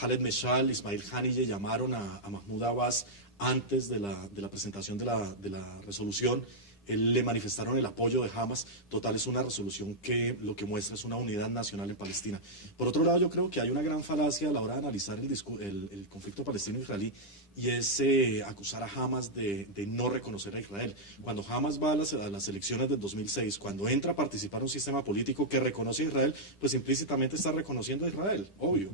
Khaled Meshal, Ismail Haniyeh llamaron a Mahmoud Abbas antes de la presentación de la resolución. Le manifestaron el apoyo de Hamas. Total, es una resolución que lo que muestra es una unidad nacional en Palestina. Por otro lado, yo creo que hay una gran falacia a la hora de analizar el conflicto palestino-israelí, y es acusar a Hamas de no reconocer a Israel. Cuando Hamas va a las elecciones del 2006, cuando entra a participar en un sistema político que reconoce a Israel, pues implícitamente está reconociendo a Israel, obvio.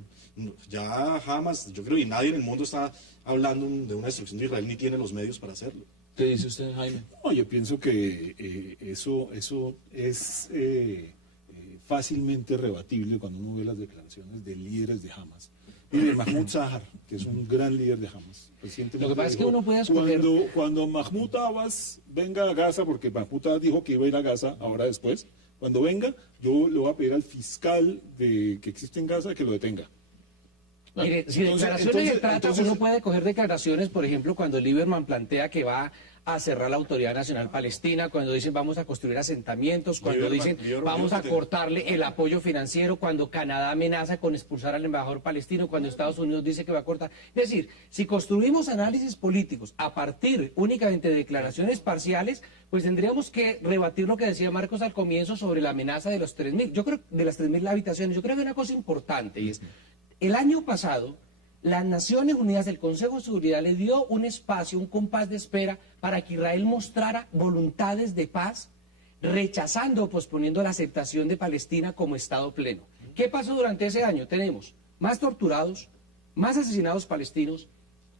Ya Hamas, yo creo que nadie en el mundo está hablando de una destrucción de Israel, ni tiene los medios para hacerlo. ¿Qué dice usted, Jaime? No, yo pienso que eso es fácilmente rebatible cuando uno ve las declaraciones de líderes de Hamas. Mire, Mahmoud Zahar, que es un gran líder de Hamas. Lo que pasa es que uno puede escoger... Cuando Mahmoud Abbas venga a Gaza, porque Mahmoud Abbas dijo que iba a ir a Gaza ahora después, cuando venga, yo le voy a pedir al fiscal que existe en Gaza que lo detenga. Mire, si declaraciones de trata, uno puede coger declaraciones, por ejemplo, cuando Lieberman plantea que va a cerrar la Autoridad Nacional Palestina, cuando dicen vamos a construir asentamientos, cuando dicen vamos a cortarle el apoyo financiero, cuando Canadá amenaza con expulsar al embajador palestino, cuando Estados Unidos dice que va a cortar. Es decir, si construimos análisis políticos a partir únicamente de declaraciones parciales, pues tendríamos que rebatir lo que decía Marcos al comienzo sobre la amenaza de los 3.000. Yo creo, de las 3.000 habitaciones, yo creo que hay una cosa importante, y es, el año pasado, las Naciones Unidas, el Consejo de Seguridad, le dio un espacio, un compás de espera para que Israel mostrara voluntades de paz, rechazando o posponiendo la aceptación de Palestina como Estado pleno. ¿Qué pasó durante ese año? Tenemos más torturados, más asesinados palestinos,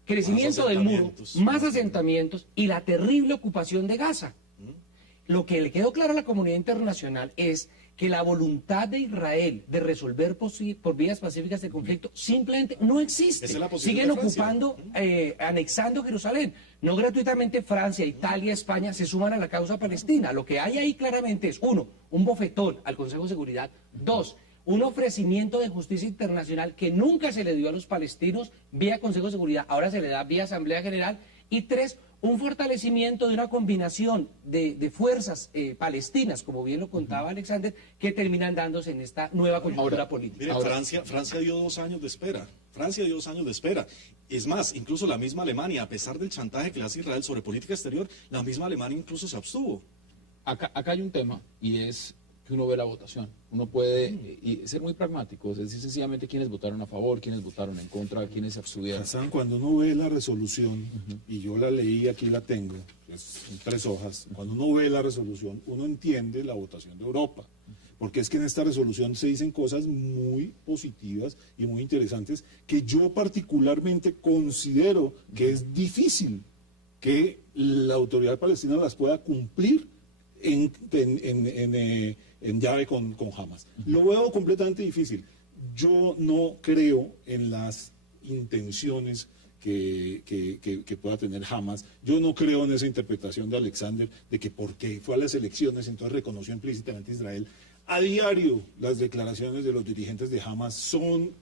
crecimiento del muro, más asentamientos y la terrible ocupación de Gaza. Lo que le quedó claro a la comunidad internacional es que la voluntad de Israel de resolver por vías pacíficas el conflicto simplemente no existe. Siguen ocupando, anexando Jerusalén. No gratuitamente Francia, Italia, España se suman a la causa palestina. Lo que hay ahí claramente es, uno, un bofetón al Consejo de Seguridad. Dos, un ofrecimiento de justicia internacional que nunca se le dio a los palestinos vía Consejo de Seguridad, ahora se le da vía Asamblea General. Y tres, un fortalecimiento de una combinación de fuerzas palestinas, como bien lo contaba Alexander, que terminan dándose en esta nueva coyuntura política. Mire, Francia dio 2 años de espera. Francia dio 2 años de espera. Es más, incluso la misma Alemania, a pesar del chantaje que le hace Israel sobre política exterior, la misma Alemania incluso se abstuvo. Acá hay un tema, y es que uno ve la votación. Uno puede ser muy pragmático, es decir, sencillamente quiénes votaron a favor, quiénes votaron en contra, quiénes se abstuvieron. Hassan, cuando uno ve la resolución, y yo la leí, aquí la tengo, son 3 hojas, cuando uno ve la resolución, uno entiende la votación de Europa. Porque es que en esta resolución se dicen cosas muy positivas y muy interesantes que yo particularmente considero que es difícil que la autoridad palestina las pueda cumplir en llave con Hamas. Lo veo completamente difícil. Yo no creo en las intenciones que pueda tener Hamas. Yo no creo en esa interpretación de Alexander de que porque fue a las elecciones entonces reconoció implícitamente a Israel. A diario las declaraciones de los dirigentes de Hamas son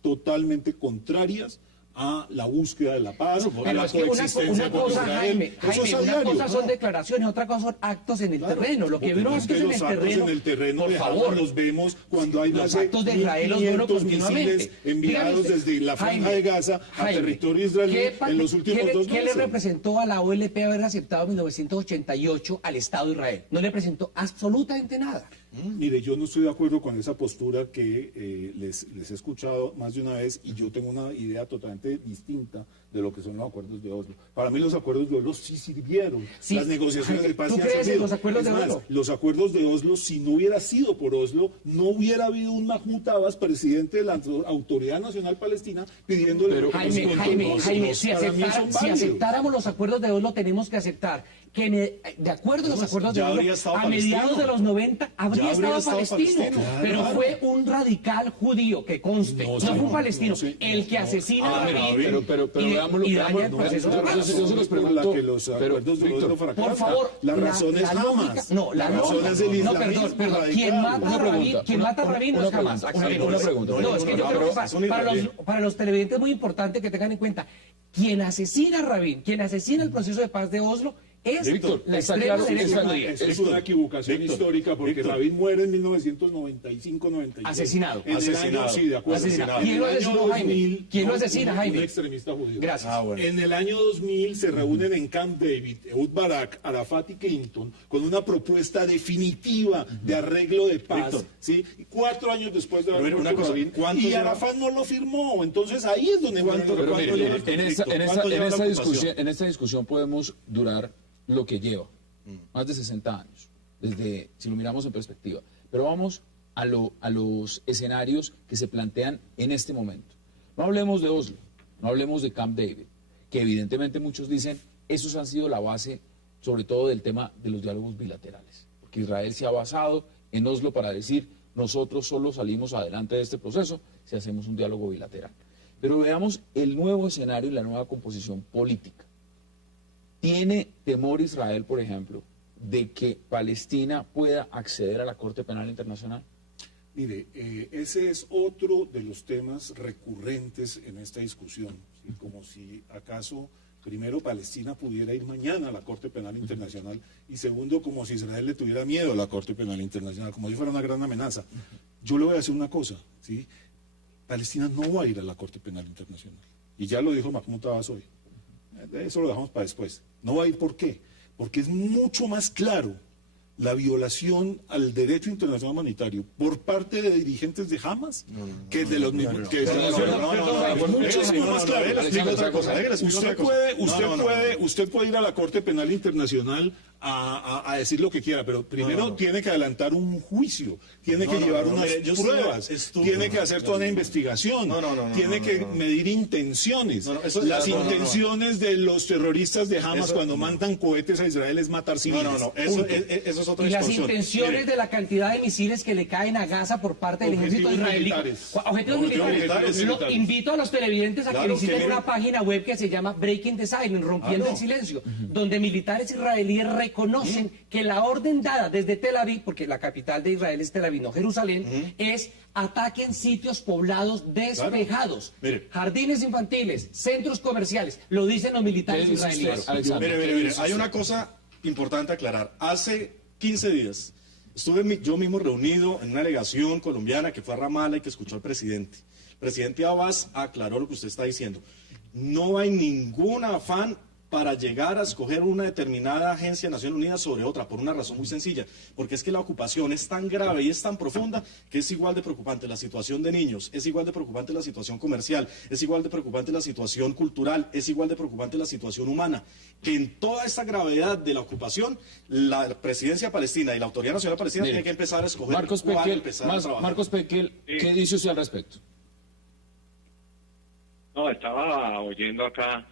totalmente contrarias a la búsqueda de la paz, a la coexistencia con Israel. Una cosa son declaraciones, otra cosa son actos en el terreno. Lo que vemos es que los actos en el terreno por de favor, Hamas los vemos cuando hay los más actos de Israel los vemos 500 continuamente. misiles enviados desde la franja de Gaza a territorio israelí en los últimos 2 meses. ¿Qué le representó a la OLP haber aceptado en 1988 al Estado de Israel? No le presentó absolutamente nada. Mire, yo no estoy de acuerdo con esa postura que les he escuchado más de una vez y yo tengo una idea totalmente distinta de lo que son los acuerdos de Oslo. Para mí los acuerdos de Oslo sí sirvieron. Sí. Las negociaciones de paz ¿Tú sí han crees en servido. los acuerdos Es de más, Oslo? los acuerdos de Oslo, si no hubiera sido por Oslo, no hubiera habido un Mahmoud Abbas, presidente de la Autoridad Nacional Palestina, pidiéndole... Pero, Jaime, si aceptáramos los acuerdos de Oslo, tenemos que aceptar que de acuerdo a los acuerdos de Oslo, a mediados de los 90 habría estado palestino, pero fue un radical judío, que conste, no fue un palestino, el que asesina a Rabin y daña el proceso de paz. Yo se los pregunto, que los acuerdos de Oslo fracasan. Por favor, la razón es Hamas. No, la razón es el islamismo. Perdón. Quien mata a Rabin no es Hamas. Una pregunta. No, es que yo creo que para los televidentes es muy importante que tengan en cuenta, quien asesina a Rabin, quien asesina el proceso de paz de Oslo, es Víctor, la extrema derecha judía. Es una equivocación histórica porque Rabin muere en 1995-96. Asesinado. Sí, de acuerdo. ¿Quién lo asesina, Jaime? ¿Quién lo asesina, Jaime? Un extremista judío. Gracias. En el año 2000 se reúnen en Camp David, Ehud Barak, Arafat y Clinton, con una propuesta definitiva de arreglo de paz. ¿Sí? 4 años después de haber muerto Rabin, y Arafat no lo firmó. Entonces ahí es donde... En esta discusión podemos durar lo que lleva, más de 60 años, si lo miramos en perspectiva. Pero vamos a los escenarios que se plantean en este momento. No hablemos de Oslo, no hablemos de Camp David, que evidentemente muchos dicen, esos han sido la base, sobre todo del tema de los diálogos bilaterales. Porque Israel se ha basado en Oslo para decir, nosotros solo salimos adelante de este proceso si hacemos un diálogo bilateral. Pero veamos el nuevo escenario y la nueva composición política. ¿Tiene temor Israel, por ejemplo, de que Palestina pueda acceder a la Corte Penal Internacional? Mire, ese es otro de los temas recurrentes en esta discusión, ¿sí? Como si acaso, primero, Palestina pudiera ir mañana a la Corte Penal Internacional y segundo, como si Israel le tuviera miedo a la Corte Penal Internacional, como si fuera una gran amenaza. Yo le voy a decir una cosa, ¿sí? Palestina no va a ir a la Corte Penal Internacional y ya lo dijo Mahmoud Abbas hoy. Eso lo dejamos para después. No va a ir, ¿por qué? Porque es mucho más claro la violación al derecho internacional humanitario por parte de dirigentes de Hamas que de los mismos. Muchísimo más claro. Usted puede ir a la Corte Penal Internacional a decir lo que quiera, pero primero tiene que adelantar un juicio, tiene que llevar unas pruebas, tiene que hacer toda una investigación, tiene que medir intenciones. Las intenciones de los terroristas de Hamas cuando mandan cohetes a Israel es matar civiles. Eso es otra y las discusión. intenciones de la cantidad de misiles que le caen a Gaza por parte del ejército israelí. Objetivos militares. Invito a los televidentes a que visiten una página web que se llama Breaking the Silence, Rompiendo el Silencio, donde militares israelíes reconocen que la orden dada desde Tel Aviv, porque la capital de Israel es Tel Aviv, no Jerusalén, es ataquen sitios poblados despejados, jardines infantiles, centros comerciales, lo dicen los militares israelíes. Mire, hay una cosa importante a aclarar. Hace 15 días estuve yo mismo reunido en una delegación colombiana que fue a Ramala y que escuchó al presidente. El presidente Abbas aclaró lo que usted está diciendo. No hay ningún afán para llegar a escoger una determinada agencia de Naciones Unidas sobre otra, por una razón muy sencilla, porque es que la ocupación es tan grave y es tan profunda que es igual de preocupante la situación de niños, es igual de preocupante la situación comercial, es igual de preocupante la situación cultural, es igual de preocupante la situación humana, que en toda esta gravedad de la ocupación, la presidencia palestina y la Autoridad Nacional Palestina tienen que empezar a escoger cuál empezar a trabajar. Marcos Pekel, ¿qué dice usted al respecto? No, estaba oyendo acá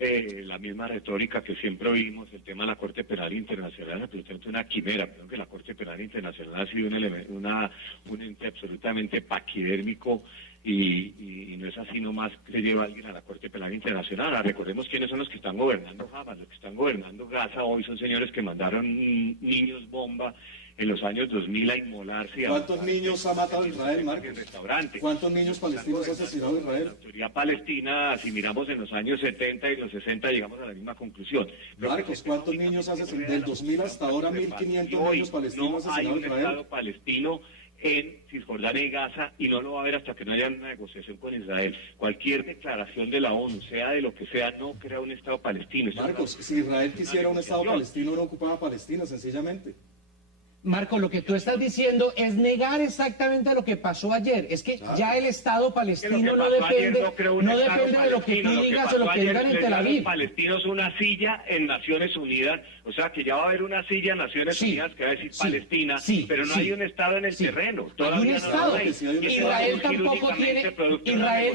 la misma retórica que siempre oímos, el tema de la Corte Penal Internacional es absolutamente una quimera. Creo que la Corte Penal Internacional ha sido un ente absolutamente paquidérmico y no es así nomás que lleva alguien a la Corte Penal Internacional. Ahora, recordemos quiénes son los que están gobernando Hamas, los que están gobernando Gaza hoy son señores que mandaron niños bomba en los años 2000 a inmolarse. ¿Cuántos niños ha matado Israel, Marcos? ¿Cuántos niños palestinos ha asesinado Israel? La autoridad palestina, si miramos en los años 70 y los 60, llegamos a la misma conclusión. Marcos, ¿cuántos niños ha asesinado? Del 2000 hasta ahora, 1.500 niños palestinos no hay asesinados un Israel. Estado palestino en Cisjordania y Gaza, y no lo va a haber hasta que no haya una negociación con Israel. Cualquier declaración de la ONU, sea de lo que sea, no crea un Estado palestino. Marcos, si Israel quisiera un Estado palestino, no ocupaba Palestina, sencillamente. Marco, lo que tú estás diciendo es negar exactamente lo que pasó ayer. Es que ya el Estado palestino no depende de lo que tú digas o lo que digan en Tel Aviv. Los palestinos una silla en Naciones Unidas, o sea que ya va a haber una silla en Naciones Unidas que va a decir Palestina, pero no hay un Estado en el terreno. Hay un Estado. Israel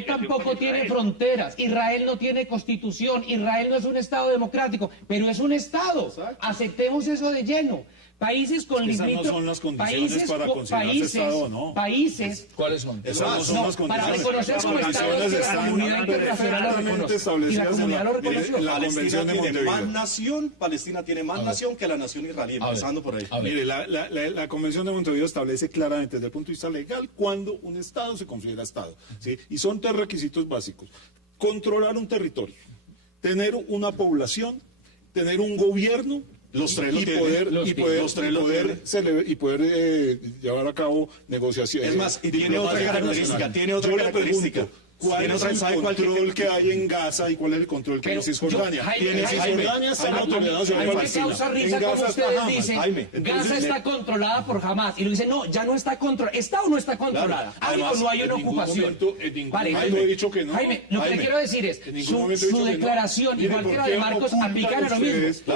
tampoco tiene fronteras. Israel no tiene constitución. Israel no es un Estado democrático, pero es un Estado. Aceptemos eso de lleno. Países con limítrofes. No son las condiciones para considerarse Estado, ¿no? Países. ¿Cuáles son? Esas no son las condiciones. Para reconocer como Estado, la comunidad internacional lo reconoce. Y la comunidad lo reconoció. Palestina tiene más nación que la nación israelí, empezando por ahí. Mire, la Convención de Montevideo establece claramente desde el punto de vista legal cuando un Estado se considera Estado, ¿sí? Y son 3 requisitos básicos: controlar un territorio, tener una población, tener un gobierno y poder llevar a cabo negociaciones. Es más, y tiene otra característica. ¿Cuál es el control que hay en Gaza y cuál es el control que hay en Cisjordania? En Cisjordania está la Autoridad Nacional Palestina. Me causa risa como ustedes dicen, Gaza está controlada por Hamas. Y lo dicen, no, ya no está controlada. ¿Está o no está controlada? ¿Hay o no hay una ocupación? Vale, he dicho que no. Jaime, lo que quiero decir es, su declaración, igual que la de Marcos, aplican a lo mismo.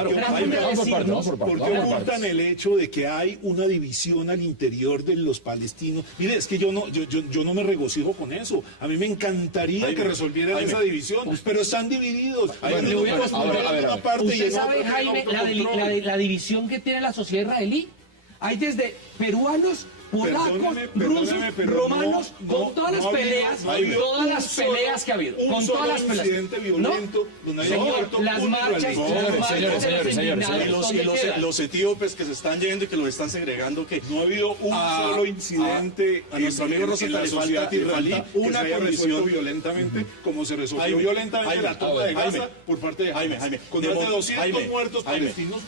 ¿Por qué ocultan el hecho de que hay una división al interior de los palestinos? Mire, es que yo no me regocijo con eso. A mí me encantaría que resolvieran esa división, pero están divididos. ¿Usted sabe, Jaime, la división que tiene la sociedad israelí? Hay desde peruanos, polacos, rusos, romanos, con todas las peleas, que ha habido, con todas las peleas. Señor, las marchas, los etíopes que se están yendo y que los están segregando, que no ha habido un solo incidente a nuestro amigo Rosenthal le falta una condición violentamente, como se resolvió violentamente la toma de Gaza por parte de Jaime, con más de 200 muertos palestinos.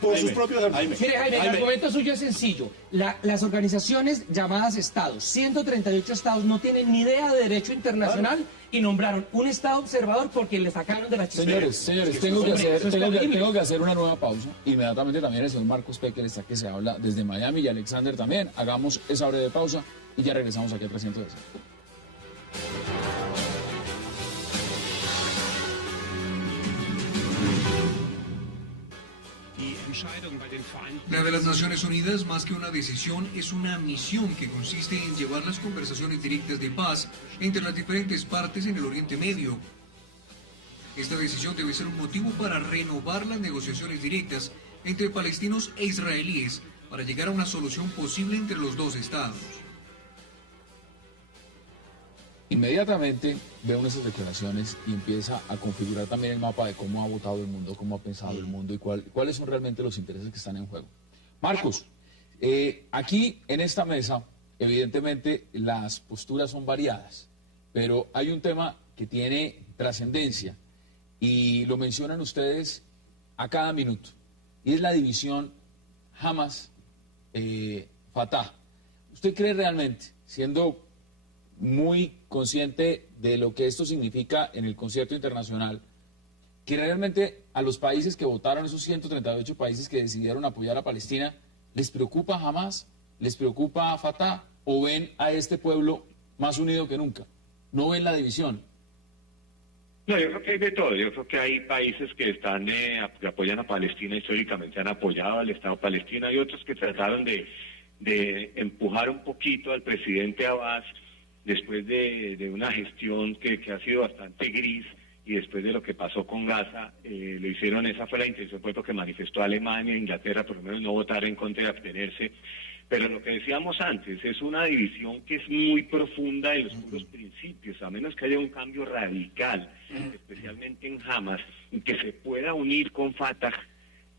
Por sus propios hermanos. Mire, Jaime, el argumento suyo es sencillo. Las organizaciones llamadas Estados, 138 Estados, no tienen ni idea de derecho internacional y nombraron un Estado observador porque le sacaron de la chistera. Señores, tengo que hacer una nueva pausa. Inmediatamente también el señor Marcos Pekel está que se habla desde Miami y Alexander también. Hagamos esa breve pausa y ya regresamos aquí al 310. La de las Naciones Unidas, más que una decisión, es una misión que consiste en llevar las conversaciones directas de paz entre las diferentes partes en el Oriente Medio. Esta decisión debe ser un motivo para renovar las negociaciones directas entre palestinos e israelíes para llegar a una solución posible entre los dos estados. Inmediatamente veo esas declaraciones y empieza a configurar también el mapa de cómo ha votado el mundo, cómo ha pensado el mundo y cuáles son realmente los intereses que están en juego. Marcos, aquí en esta mesa, evidentemente las posturas son variadas, pero hay un tema que tiene trascendencia y lo mencionan ustedes a cada minuto, y es la división Hamas-Fatah. ¿Usted cree realmente, siendo muy consciente de lo que esto significa en el concierto internacional, que realmente a los países que votaron, esos 138 países que decidieron apoyar a Palestina, ¿les preocupa Hamás? ¿Les preocupa Fatah? ¿O ven a este pueblo más unido que nunca? ¿No ven la división? No, yo creo que hay de todo. Yo creo que hay países que están que apoyan a Palestina, históricamente han apoyado al Estado palestino. Hay otros que trataron de empujar un poquito al presidente Abbas después de una gestión que ha sido bastante gris, y después de lo que pasó con Gaza, lo hicieron, esa fue la intención, fue lo que manifestó Alemania, Inglaterra, por lo menos no votar en contra y abstenerse. Pero lo que decíamos antes, es una división que es muy profunda en los puros principios, a menos que haya un cambio radical, especialmente en Hamás, que se pueda unir con Fatah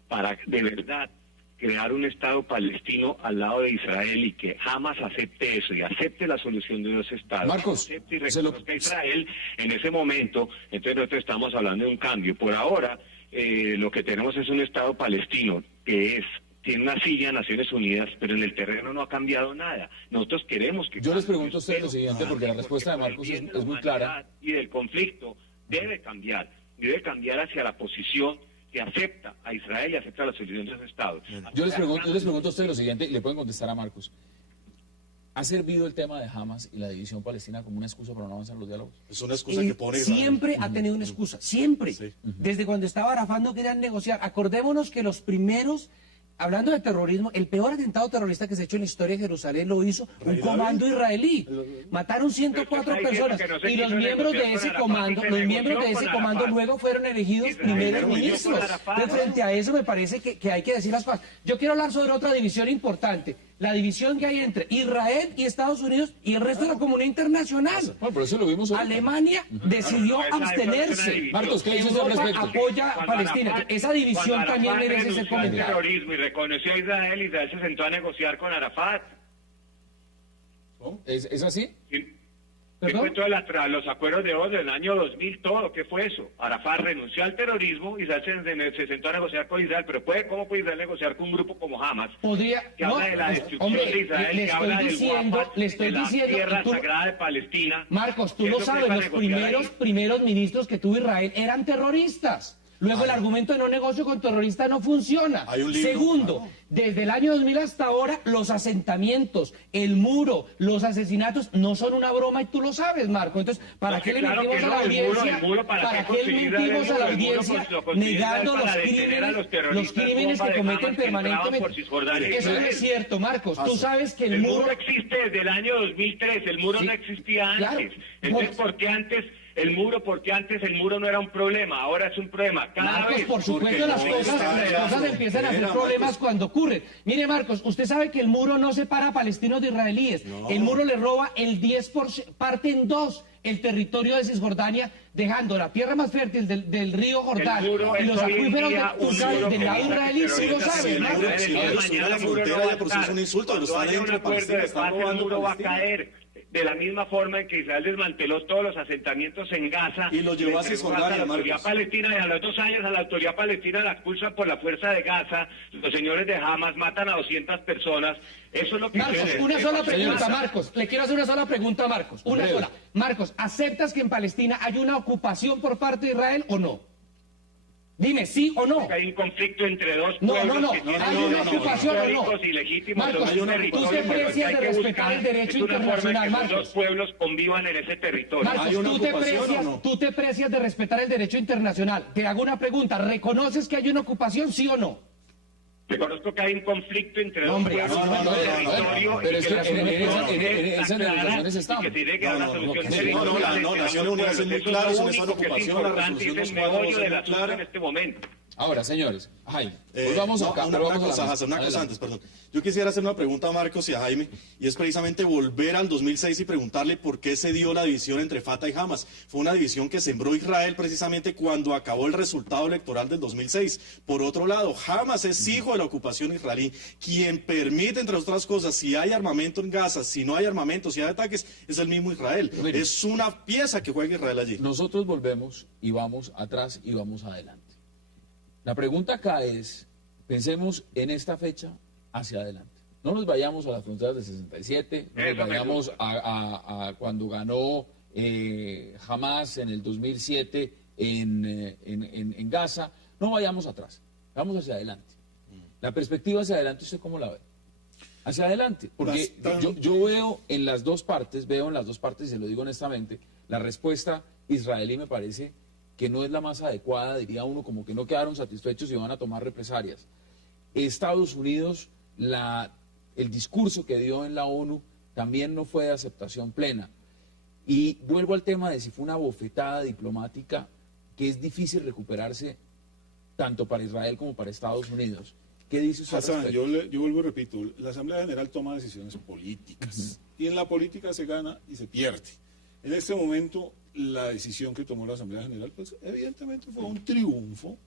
para de verdad crear un Estado palestino al lado de Israel, y que Hamás acepte eso y acepte la solución de dos estados. Marcos, acepte y reconozca a Israel en ese momento. Entonces nosotros estamos hablando de un cambio. Por ahora lo que tenemos es un Estado palestino que tiene una silla en Naciones Unidas, pero en el terreno no ha cambiado nada. Nosotros queremos que... Yo les pregunto a ustedes lo siguiente, porque la respuesta de Marcos es muy clara. Y del conflicto debe cambiar hacia la posición que acepta a Israel y acepta la solución de los estados. Yo les pregunto a ustedes lo siguiente, y le pueden contestar a Marcos. ¿Ha servido el tema de Hamás y la división palestina como una excusa para no avanzar los diálogos? Es una excusa que pone Israel. Siempre ha tenido una excusa, siempre. Sí. Desde cuando estaba Arafat no querían negociar. Acordémonos que los primeros, hablando de terrorismo, el peor atentado terrorista que se ha hecho en la historia de Jerusalén lo hizo un comando israelí. Mataron 104 personas y los miembros de ese comando, luego fueron elegidos primeros ministros. Entonces, frente a eso me parece que hay que decir las cosas. Yo quiero hablar sobre otra división importante, la división que hay entre Israel y Estados Unidos y el resto de la comunidad internacional. Bueno, por eso lo vimos hoy. Alemania decidió abstenerse. Marcos, ¿qué dice al respecto? Apoya a Palestina. Esa división también merece ser comentada. Terrorismo y reconoció a Israel, Israel se sentó a negociar con Arafat. ¿Es así? ¿Qué fue todo los acuerdos de Oslo del año 2000, todo? ¿Qué fue eso? Arafat renunció al terrorismo, Israel se sentó a negociar con Israel, pero ¿cómo puede Israel negociar con un grupo como Hamás? Que habla de la destrucción de Israel, que habla del de la tierra sagrada de Palestina. Marcos, tú lo sabes, los primeros ministros que tuvo Israel eran terroristas. Luego el argumento de no negocio con terroristas no funciona. Segundo, desde el año 2000 hasta ahora, los asentamientos, el muro, los asesinatos no son una broma, y tú lo sabes, Marco. Entonces, ¿para qué le mentimos a la audiencia? ¿Para qué le mentimos a la audiencia negando los crímenes que cometen permanentemente? Eso no es cierto, Marcos. Tú sabes que el muro existe desde el año 2003, el muro no existía antes. Entonces, ¿por qué antes el muro no era un problema? Ahora es un problema. Cada vez. Por supuesto, las cosas empiezan a ser problemas cuando ocurren. Mire, Marcos, usted sabe que el muro no separa a palestinos de israelíes. No. El muro le roba el 10%, parte en dos el territorio de Cisjordania, dejando la tierra más fértil del río Jordán y los acuíferos del lado israelí. Sí lo saben, Marcos. La frontera ya por sí es un insulto, pero está dentro de Palestina, está robando. El muro va a caer. De la misma forma en que Israel desmanteló todos los asentamientos en Gaza y lo llevó a Cisjordania, a la autoridad palestina, y a los 2 años a la autoridad palestina la expulsan por la fuerza de Gaza. Los señores de Hamás matan a 200 personas. Eso es lo que Marcos, una sola pregunta, Marcos. Le quiero hacer una sola pregunta a Marcos. Una sola. Marcos, ¿aceptas que en Palestina hay una ocupación por parte de Israel o no? Dime, ¿sí o no? Hay un conflicto entre dos pueblos. No. ¿Hay una ocupación o no? Marcos, tú te precias de respetar el derecho internacional, Marcos. Los pueblos convivan en ese territorio. Marcos, tú te precias de respetar el derecho internacional. Te hago una pregunta. ¿Reconoces que hay una ocupación, sí o no? Reconozco que hay un conflicto entre dos pueblos. Pero es que en esas negociaciones estamos. Naciones Unidas es muy claro, es una ocupación, la resolución es el meollo de la asunto en este momento. Ahora, señores, Jaime, volvamos acá. Una cosa antes, perdón. Yo quisiera hacer una pregunta a Marcos y a Jaime, y es precisamente volver al 2006 y preguntarle por qué se dio la división entre Fatah y Hamás. Fue una división que sembró Israel precisamente cuando acabó el resultado electoral del 2006. Por otro lado, Hamás es hijo de la ocupación israelí, quien permite, entre otras cosas, si hay armamento en Gaza, si no hay armamento, si hay ataques, es el mismo Israel. Es una pieza que juega Israel allí. Nosotros volvemos y vamos atrás y vamos adelante. La pregunta acá es, pensemos en esta fecha hacia adelante. No nos vayamos a las fronteras del 67, no nos vayamos a cuando ganó Hamás en el 2007 en en Gaza. No vayamos atrás, vamos hacia adelante. La perspectiva hacia adelante, ¿usted cómo la ve? Hacia adelante, porque yo veo en las dos partes, y se lo digo honestamente, la respuesta israelí me parece que no es la más adecuada, diría uno, como que no quedaron satisfechos y van a tomar represalias. Estados Unidos, el discurso que dio en la ONU también no fue de aceptación plena. Y vuelvo al tema de si fue una bofetada diplomática que es difícil recuperarse tanto para Israel como para Estados Unidos. ¿Qué dice usted? Hassan, yo vuelvo y repito, la Asamblea General toma decisiones políticas y en la política se gana y se pierde. En este momento, la decisión que tomó la Asamblea General, pues evidentemente fue un triunfo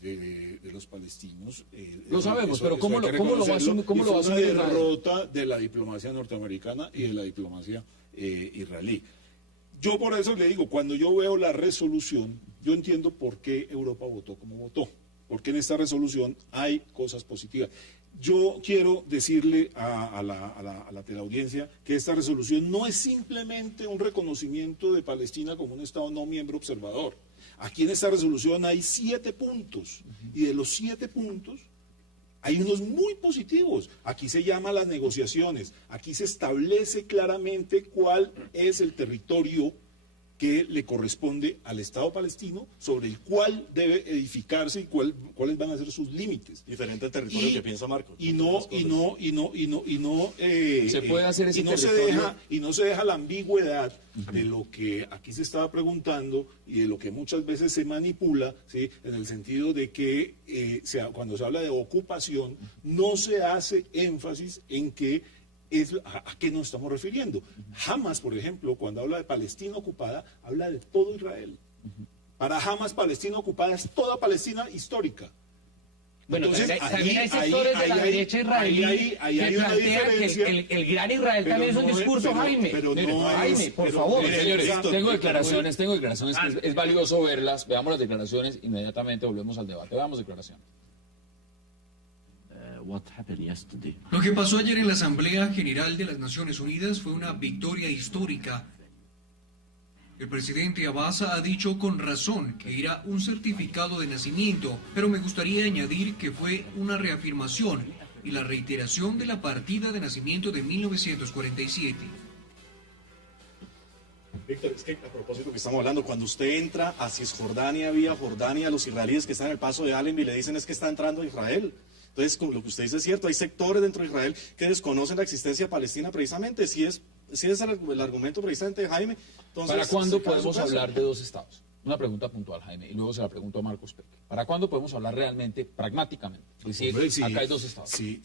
de los palestinos. Lo sabemos, pero ¿cómo lo va a asumir? Fue una derrota de la diplomacia norteamericana y de la diplomacia israelí. Yo por eso le digo, cuando yo veo la resolución, yo entiendo por qué Europa votó como votó, porque en esta resolución hay cosas positivas. Yo quiero decirle a la teleaudiencia que esta resolución no es simplemente un reconocimiento de Palestina como un Estado no miembro observador. Aquí en esta resolución hay 7 puntos, y de los 7 puntos hay unos muy positivos. Aquí se llama las negociaciones, aquí se establece claramente cuál es el territorio que le corresponde al Estado palestino, sobre el cual debe edificarse y cuáles van a ser sus límites. Diferente al territorio que piensa Marco. Se puede hacer ese y no se deja la ambigüedad de lo que aquí se estaba preguntando y de lo que muchas veces se manipula, ¿sí? En el sentido de que cuando se habla de ocupación no se hace énfasis en que ¿a qué nos estamos refiriendo? Hamas, por ejemplo, cuando habla de Palestina ocupada, habla de todo Israel. Para Hamas, Palestina ocupada es toda Palestina histórica. Bueno, entonces, también hay sectores de la derecha israelí que plantean que el gran Israel también es un discurso, Jaime. Jaime, por favor. Señores, tengo declaraciones que es valioso verlas. Veamos las declaraciones, inmediatamente volvemos al debate. Veamos declaraciones. Lo que pasó ayer en la Asamblea General de las Naciones Unidas fue una victoria histórica. El presidente Abbas ha dicho con razón que era un certificado de nacimiento, pero me gustaría añadir que fue una reafirmación y la reiteración de la partida de nacimiento de 1947. Víctor, es que a propósito que estamos hablando, cuando usted entra a Cisjordania, vía Jordania, los israelíes que están en el paso de Allenby le dicen es que está entrando a Israel. Entonces, como lo que usted dice es cierto, hay sectores dentro de Israel que desconocen la existencia palestina precisamente. Si es el argumento precisamente de Jaime, entonces... ¿Para cuándo podemos hablar de 2 estados? Una pregunta puntual, Jaime, y luego se la pregunto a Marcos Peque. ¿Para cuándo podemos hablar realmente, pragmáticamente? Es decir, acá hay 2 estados. Si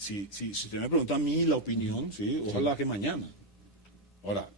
usted me pregunta a mí la opinión, sí, ojalá que mañana. Ahora,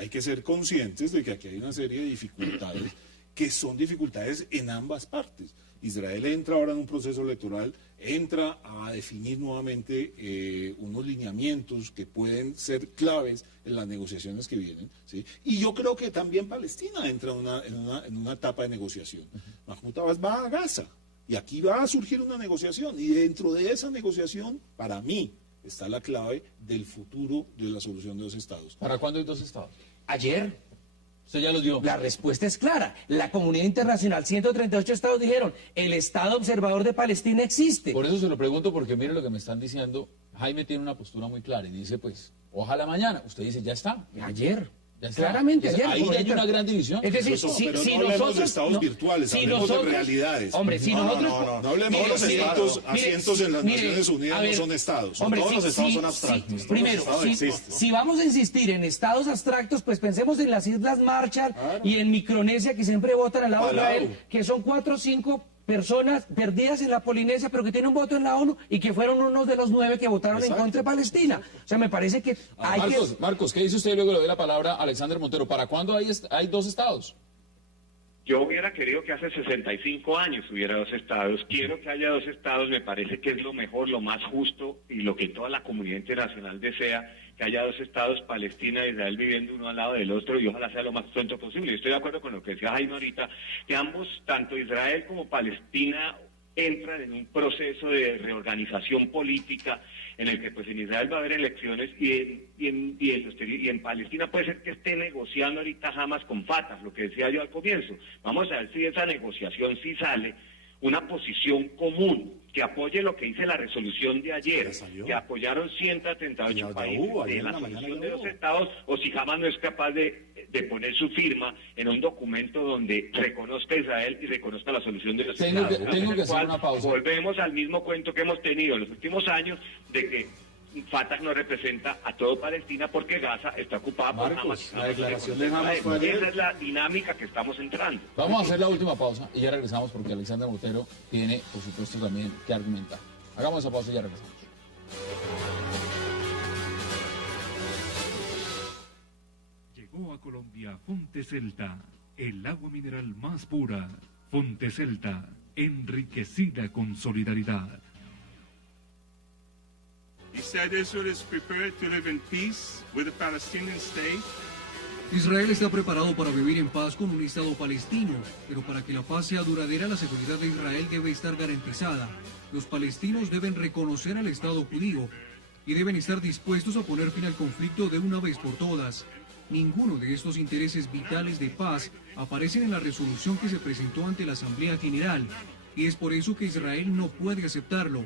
hay que ser conscientes de que aquí hay una serie de dificultades que son dificultades en ambas partes. Israel entra ahora en un proceso electoral, entra a definir nuevamente unos lineamientos que pueden ser claves en las negociaciones que vienen, ¿sí? Y yo creo que también Palestina entra en una etapa de negociación. Mahmoud Abbas va a Gaza y aquí va a surgir una negociación, y dentro de esa negociación, para mí, está la clave del futuro de la solución de 2 estados. ¿Para cuándo hay 2 estados? Ayer. Usted ya lo dio. La respuesta es clara. La comunidad internacional, 138 estados dijeron, el Estado observador de Palestina existe. Por eso se lo pregunto, porque mire lo que me están diciendo. Jaime tiene una postura muy clara y dice, pues, ojalá mañana. Usted dice, ya está. Ayer. Ya está. Claramente, ayer. Ahí hay una gran división. Es decir, pero no hablemos de estados virtuales, hablemos de realidades. Hombre, si nosotros... No hablemos de los asientos en las Naciones Unidas, no son estados. Hombre, todos los estados son abstractos. Primero, si vamos a insistir en estados abstractos, pues pensemos en las Islas Marshall y en Micronesia, que siempre votan al lado de Israel, que son 4 o 5 personas perdidas en la Polinesia, pero que tienen un voto en la ONU y que fueron unos de los 9 que votaron en contra de Palestina. O sea, me parece que hay Marcos, ¿qué dice usted? Luego le doy la palabra a Alexander Montero. ¿Para cuándo hay 2 estados? Yo hubiera querido que hace 65 años hubiera 2 estados. Quiero que haya 2 estados, me parece que es lo mejor, lo más justo y lo que toda la comunidad internacional desea, que haya 2 estados, Palestina e Israel viviendo uno al lado del otro, y ojalá sea lo más pronto posible. Yo estoy de acuerdo con lo que decía Jaime ahorita, que ambos, tanto Israel como Palestina, entran en un proceso de reorganización política en el que pues en Israel va a haber elecciones y en Palestina puede ser que esté negociando ahorita Hamas con Fatah, lo que decía yo al comienzo. Vamos a ver si esa negociación sí sale una posición común que apoye lo que dice la resolución de ayer, que apoyaron 138 países de la solución de 2 estados, o si Hamas no es capaz de poner su firma en un documento donde reconozca a Israel y reconozca la solución de 2 estados. Tengo que hacer una pausa. Volvemos al mismo cuento que hemos tenido en los últimos años de que Fatah no representa a todo Palestina porque Gaza está ocupada por Hamas. La declaración de Hamas fue ayer. Esa es la dinámica que estamos entrando. Vamos a hacer la última pausa y ya regresamos porque Alexander Botero tiene, por supuesto, también que argumentar. Hagamos esa pausa y ya regresamos. Llegó a Colombia Fonte Celta, el agua mineral más pura. Fonte Celta, enriquecida con solidaridad. He said Israel is prepared to live in peace with a Palestinian state. Israel está preparado para vivir en paz con un Estado palestino, pero para que la paz sea duradera, la seguridad de Israel debe estar garantizada. Los palestinos deben reconocer al Estado judío y deben estar dispuestos a poner fin al conflicto de una vez por todas. Ninguno de estos intereses vitales de paz aparecen en la resolución que se presentó ante la Asamblea General, y es por eso que Israel no puede aceptarlo.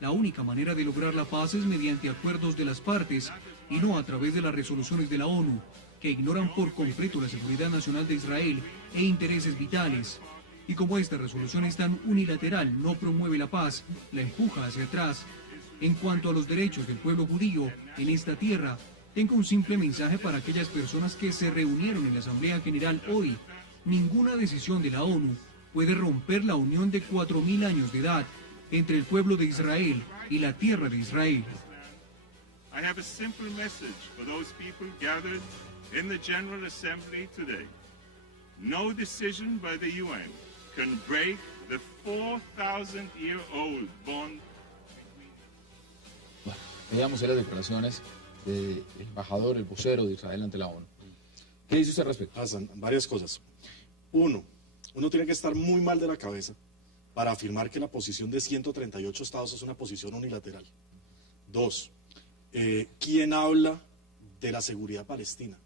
La única manera de lograr la paz es mediante acuerdos de las partes y no a través de las resoluciones de la ONU, que ignoran por completo la seguridad nacional de Israel e intereses vitales. Y como esta resolución es tan unilateral, no promueve la paz, la empuja hacia atrás. En cuanto a los derechos del pueblo judío en esta tierra, tengo un simple mensaje para aquellas personas que se reunieron en la Asamblea General hoy. Ninguna decisión de la ONU puede romper la unión de 4000 años de edad entre el pueblo de Israel y la tierra de Israel. I have a simple message for those people gathered in the General Assembly today. No decision by the UN can break the 4,000-year-old bond. Bueno, veíamos las declaraciones del embajador, el vocero de Israel ante la ONU. ¿Qué dice usted al respecto? Hassan, varias cosas. Uno tiene que estar muy mal de la cabeza para afirmar que la posición de 138 estados es una posición unilateral. 2, ¿quién habla de la seguridad palestina?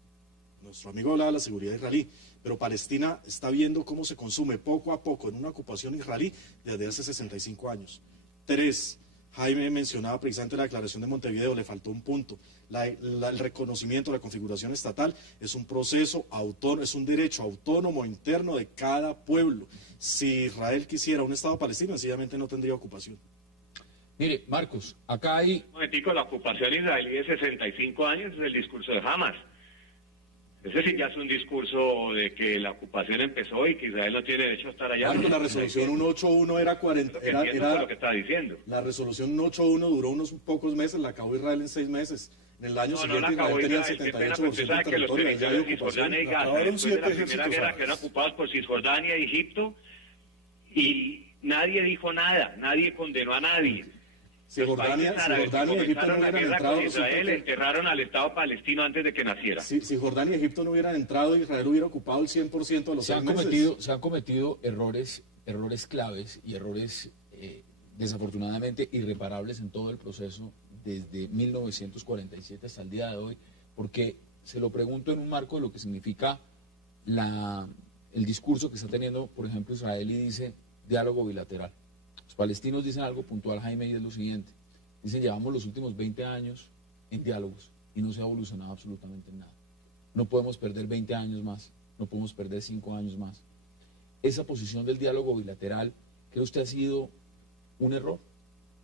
Nuestro amigo hablaba de la seguridad israelí, pero Palestina está viendo cómo se consume poco a poco en una ocupación israelí desde hace 65 años. 3, Jaime mencionaba precisamente la declaración de Montevideo, le faltó un punto. El reconocimiento, la configuración estatal es un proceso autónomo, es un derecho autónomo interno de cada pueblo. Si Israel quisiera un Estado palestino, sencillamente no tendría ocupación. Mire, Marcos, acá hay... Un momentico, la ocupación israelí de 65 años es el discurso de Hamas. Ese sí ya es un discurso de que la ocupación empezó y que Israel no tiene derecho a estar allá. Marcos, la resolución 181 era 40... Era lo que estaba diciendo. La resolución 181 duró unos pocos meses, la acabó Israel en 6 meses. En el año siguiente Israel tenía el 78% del territorio. Usted sabe que los territorios de Cisjordania y Gaza, después de la Primera Guerra, que eran ocupados por Cisjordania y Egipto, y nadie dijo nada, nadie condenó a nadie. Cisjordania y Egipto no hubieran entrado. Israel enterraron al Estado palestino antes de que naciera. Si Cisjordania y Egipto no hubieran entrado, Israel hubiera ocupado el 100% de los 6 meses. Se han cometido errores claves y errores desafortunadamente irreparables en todo el proceso desde 1947 hasta el día de hoy, porque se lo pregunto en un marco de lo que significa el discurso que está teniendo, por ejemplo, Israel, y dice diálogo bilateral. Los palestinos dicen algo puntual, Jaime, y es lo siguiente. Dicen, llevamos los últimos 20 años en diálogos y no se ha evolucionado absolutamente nada. No podemos perder 20 años más, no podemos perder 5 años más. Esa posición del diálogo bilateral, ¿cree usted ha sido un error?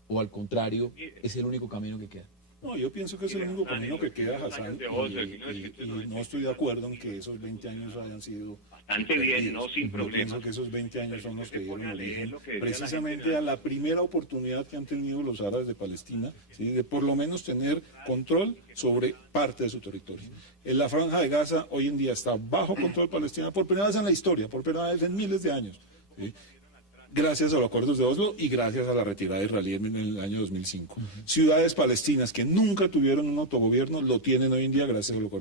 ¿O al contrario, es el único camino que queda? No, yo pienso que es el único camino que queda, Hassan, y no estoy de acuerdo en que esos 20 años hayan sido bastante bien, no sin problemas. Yo pienso que esos 20 años son los que dieron origen precisamente a la primera oportunidad que han tenido los árabes de Palestina, ¿sí?, de por lo menos tener control sobre parte de su territorio. En la Franja de Gaza hoy en día está bajo control palestina por primera vez en la historia, por primera vez en miles de años, ¿sí? gracias a los acuerdos de Oslo y gracias a la retirada israelí en el año 2005. Ciudades palestinas que nunca tuvieron un autogobierno lo tienen hoy en día gracias a los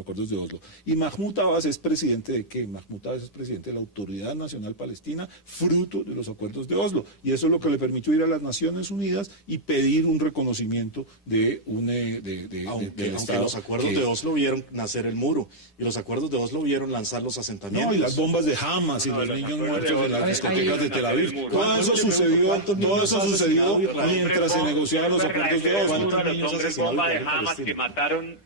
acuerdos de Oslo. Y Mahmoud Abbas es presidente ¿de qué? Mahmoud Abbas es presidente de la Autoridad Nacional Palestina, fruto de los acuerdos de Oslo. Y eso es lo que le permitió ir a las Naciones Unidas y pedir un reconocimiento de aunque Estado. Los acuerdos de Oslo vieron nacer el muro y los acuerdos de Oslo vieron lanzar los asentamientos. No, y las bombas de Hamas y los niños muertos en las discotecas de Tel Aviv. Todo eso sucedió mientras se negociaban los acuerdos de Oslo. Uno de los hombres bomba de Hamas que mataron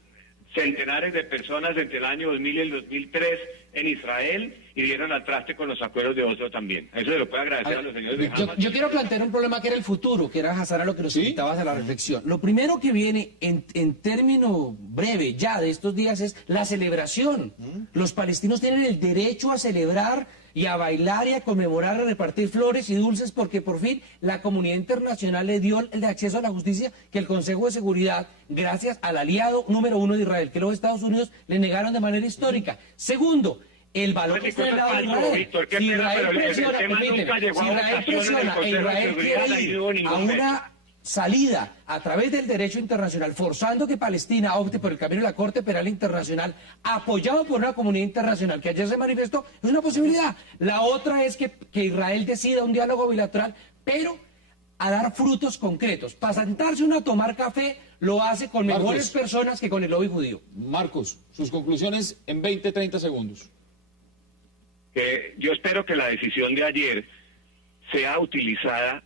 centenares de personas entre el año 2000 y el 2003 en Israel y dieron al traste con los acuerdos de Oslo también. Eso se lo puedo agradecer a los señores de Hamas. Yo quiero plantear un problema que era el futuro, que era, Hassan, a lo que nos invitabas a la reflexión. Lo primero que viene en término breve ya de estos días es la celebración. Los palestinos tienen el derecho a celebrar y a bailar y a conmemorar, a repartir flores y dulces, porque por fin la comunidad internacional le dio el de acceso a la justicia que el Consejo de Seguridad, gracias al aliado número 1 de Israel, que los Estados Unidos le negaron de manera histórica. Segundo, el valor que está en el lado de Israel. Víctor, Si Israel presiona, e Israel quiere ir a una salida a través del derecho internacional, forzando que Palestina opte por el camino de la Corte Penal Internacional, apoyado por una comunidad internacional que ayer se manifestó, es una posibilidad. La otra es que Israel decida un diálogo bilateral, pero a dar frutos concretos. Para sentarse uno a tomar café, lo hace con mejores personas que con el lobby judío. Marcos, sus conclusiones en 20, 30 segundos. Yo espero que la decisión de ayer sea utilizada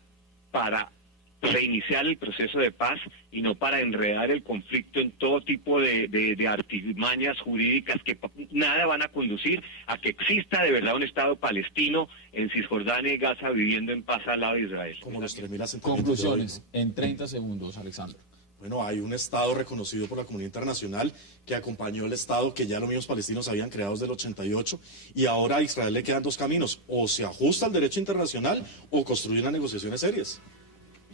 para reiniciar el proceso de paz y no para enredar el conflicto en todo tipo de artimañas jurídicas que nada van a conducir a que exista de verdad un Estado palestino en Cisjordania y Gaza viviendo en paz al lado de Israel. Como los 3.000 asentamientos. Conclusiones en 30 segundos, Alexandre. Bueno, hay un Estado reconocido por la comunidad internacional que acompañó el Estado que ya los mismos palestinos habían creado desde el 88 y ahora a Israel le quedan dos caminos, o se ajusta al derecho internacional o construye unas negociaciones serias.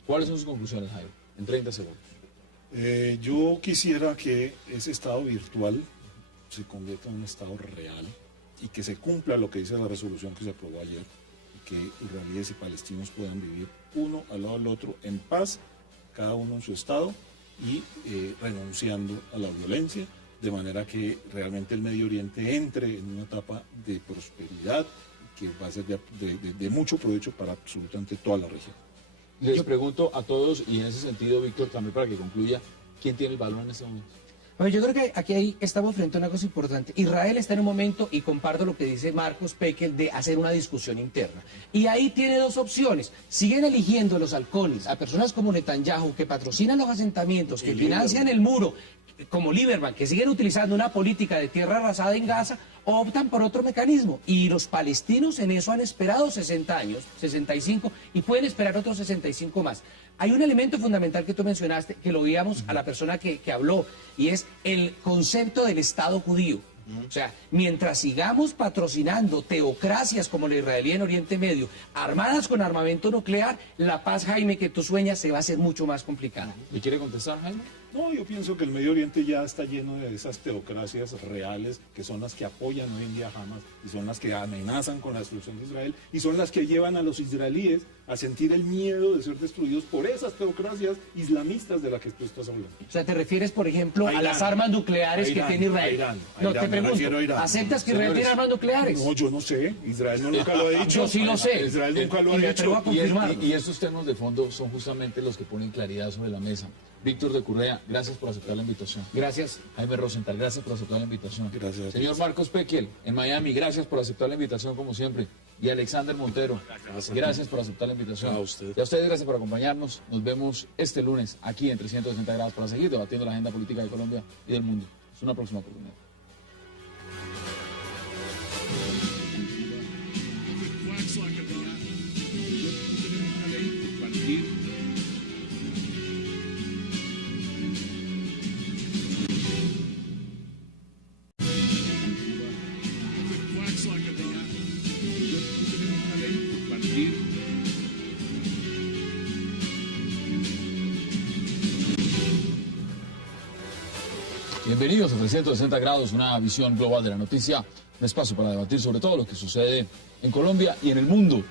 ¿Cuáles son sus conclusiones, Jairo? En 30 segundos. Yo quisiera que ese Estado virtual se convierta en un Estado real y que se cumpla lo que dice la resolución que se aprobó ayer, y que israelíes y palestinos puedan vivir uno al lado del otro en paz, cada uno en su Estado, y renunciando a la violencia, de manera que realmente el Medio Oriente entre en una etapa de prosperidad que va a ser de mucho provecho para absolutamente toda la región. Les pregunto a todos, y en ese sentido, Víctor, también para que concluya, ¿quién tiene el balón en este momento? Yo creo que aquí estamos frente a una cosa importante. Israel está en un momento, y comparto lo que dice Marcos Pekel, de hacer una discusión interna. Y ahí tiene dos opciones. Siguen eligiendo los halcones a personas como Netanyahu, que patrocinan los asentamientos, que financian el muro, como Lieberman, que siguen utilizando una política de tierra arrasada en Gaza, o optan por otro mecanismo. Y los palestinos en eso han esperado 60 años, 65, y pueden esperar otros 65 más. Hay un elemento fundamental que tú mencionaste, que lo veíamos a la persona que habló, y es el concepto del Estado judío. O sea, mientras sigamos patrocinando teocracias como la israelí en Oriente Medio, armadas con armamento nuclear, la paz, Jaime, que tú sueñas, se va a hacer mucho más complicada. ¿Le quiere contestar, Jaime? No, yo pienso que el Medio Oriente ya está lleno de esas teocracias reales que son las que apoyan hoy en día a Hamas y son las que amenazan con la destrucción de Israel y son las que llevan a los israelíes a sentir el miedo de ser destruidos por esas teocracias islamistas de las que tú estás hablando. O sea, ¿te refieres, por ejemplo, a las armas nucleares que tiene Israel? No, te pregunto, ¿aceptas que Israel tiene armas nucleares? No, yo no sé, Israel nunca lo ha dicho. Yo sí lo sé. Israel nunca lo ha dicho. Y estos temas de fondo son justamente los que ponen claridad sobre la mesa. Víctor de Correa, gracias por aceptar la invitación. Gracias. Jaime Rosenthal, gracias por aceptar la invitación. Gracias. Señor Marcos Pekel, en Miami, gracias por aceptar la invitación como siempre. Y Alexander Montero, gracias por aceptar la invitación. A usted. Y a ustedes, gracias por acompañarnos. Nos vemos este lunes aquí en 360 grados para seguir debatiendo la agenda política de Colombia y del mundo. Es una próxima oportunidad. Bienvenidos a 360 grados, una visión global de la noticia, un espacio para debatir sobre todo lo que sucede en Colombia y en el mundo.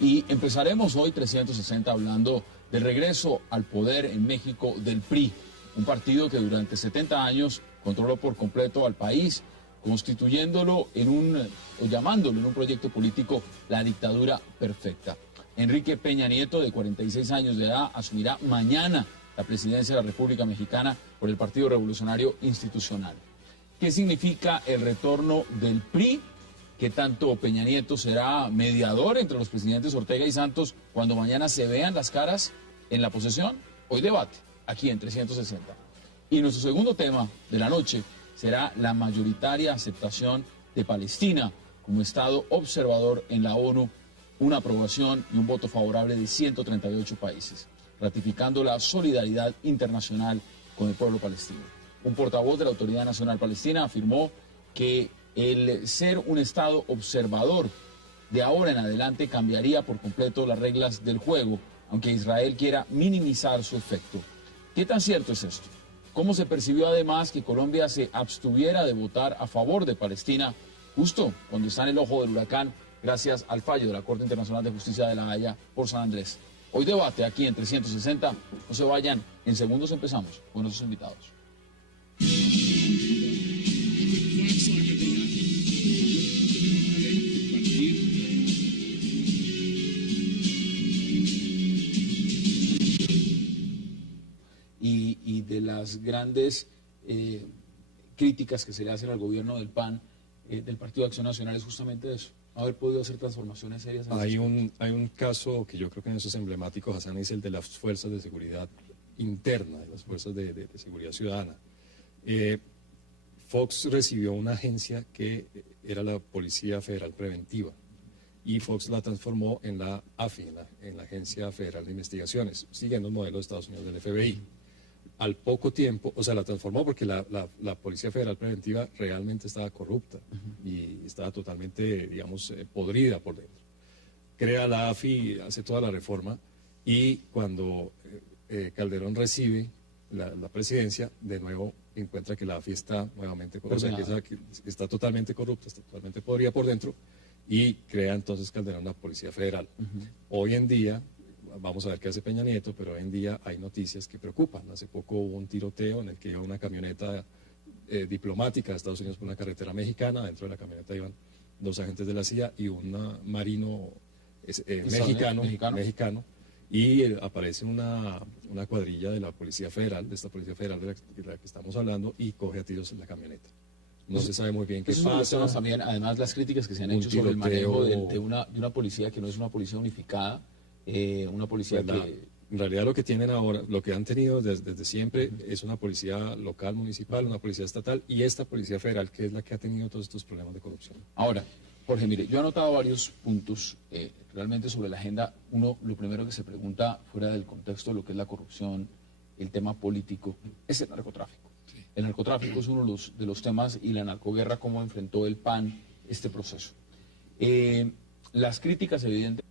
Y empezaremos hoy 360 hablando del regreso al poder en México del PRI, un partido que durante 70 años controló por completo al país, constituyéndolo o llamándolo en un proyecto político la dictadura perfecta. Enrique Peña Nieto, de 46 años de edad, asumirá mañana la presidencia de la República Mexicana por el Partido Revolucionario Institucional. ¿Qué significa el retorno del PRI? ¿Qué tanto Peña Nieto será mediador entre los presidentes Ortega y Santos cuando mañana se vean las caras en la posesión? Hoy debate, aquí en 360. Y nuestro segundo tema de la noche será la mayoritaria aceptación de Palestina como Estado observador en la ONU, una aprobación y un voto favorable de 138 países, ratificando la solidaridad internacional con el pueblo palestino. Un portavoz de la Autoridad Nacional Palestina afirmó que el ser un Estado observador de ahora en adelante cambiaría por completo las reglas del juego, aunque Israel quiera minimizar su efecto. ¿Qué tan cierto es esto? ¿Cómo se percibió además que Colombia se abstuviera de votar a favor de Palestina justo cuando está en el ojo del huracán gracias al fallo de la Corte Internacional de Justicia de La Haya por San Andrés? Hoy debate aquí en 360. No se vayan, en segundos empezamos con nuestros invitados. Y de las grandes críticas que se le hacen al gobierno del PAN, del Partido de Acción Nacional, es justamente eso, haber podido hacer transformaciones serias. Hay un caso que yo creo que en eso es emblemático, Hassan, es el de las fuerzas de seguridad interna, de las fuerzas de seguridad ciudadana. Fox recibió una agencia que era la Policía Federal Preventiva y Fox la transformó en la AFI, en la Agencia Federal de Investigaciones, siguiendo el modelo de Estados Unidos del FBI. Al poco tiempo, o sea, la transformó porque la Policía Federal Preventiva realmente estaba corrupta y estaba totalmente, digamos, podrida por dentro. Crea la AFI, hace toda la reforma y cuando Calderón recibe la presidencia, de nuevo encuentra que la AFI está nuevamente corrupta, que está totalmente corrupta, está totalmente podrida por dentro y crea entonces Calderón la Policía Federal. Hoy en día, vamos a ver qué hace Peña Nieto, pero hoy en día hay noticias que preocupan. Hace poco hubo un tiroteo en el que iba una camioneta diplomática de Estados Unidos por una carretera mexicana. Dentro de la camioneta iban 2 agentes de la CIA y un marino mexicano. Y aparece una cuadrilla de la Policía Federal, de esta Policía Federal de la que estamos hablando, y coge a tiros en la camioneta. No se sabe muy bien qué pasa. También, además, las críticas que se han hecho sobre el manejo de una policía que no es una policía unificada, una policía que... En realidad lo que tienen ahora, lo que han tenido desde siempre es una policía local, municipal, una policía estatal y esta Policía Federal, que es la que ha tenido todos estos problemas de corrupción. Ahora, Jorge, mire, yo he anotado varios puntos realmente sobre la agenda. Uno, lo primero que se pregunta fuera del contexto de lo que es la corrupción, el tema político, es el narcotráfico. Sí. El narcotráfico es uno de los temas y la narcoguerra, cómo enfrentó el PAN este proceso. Las críticas evidentes...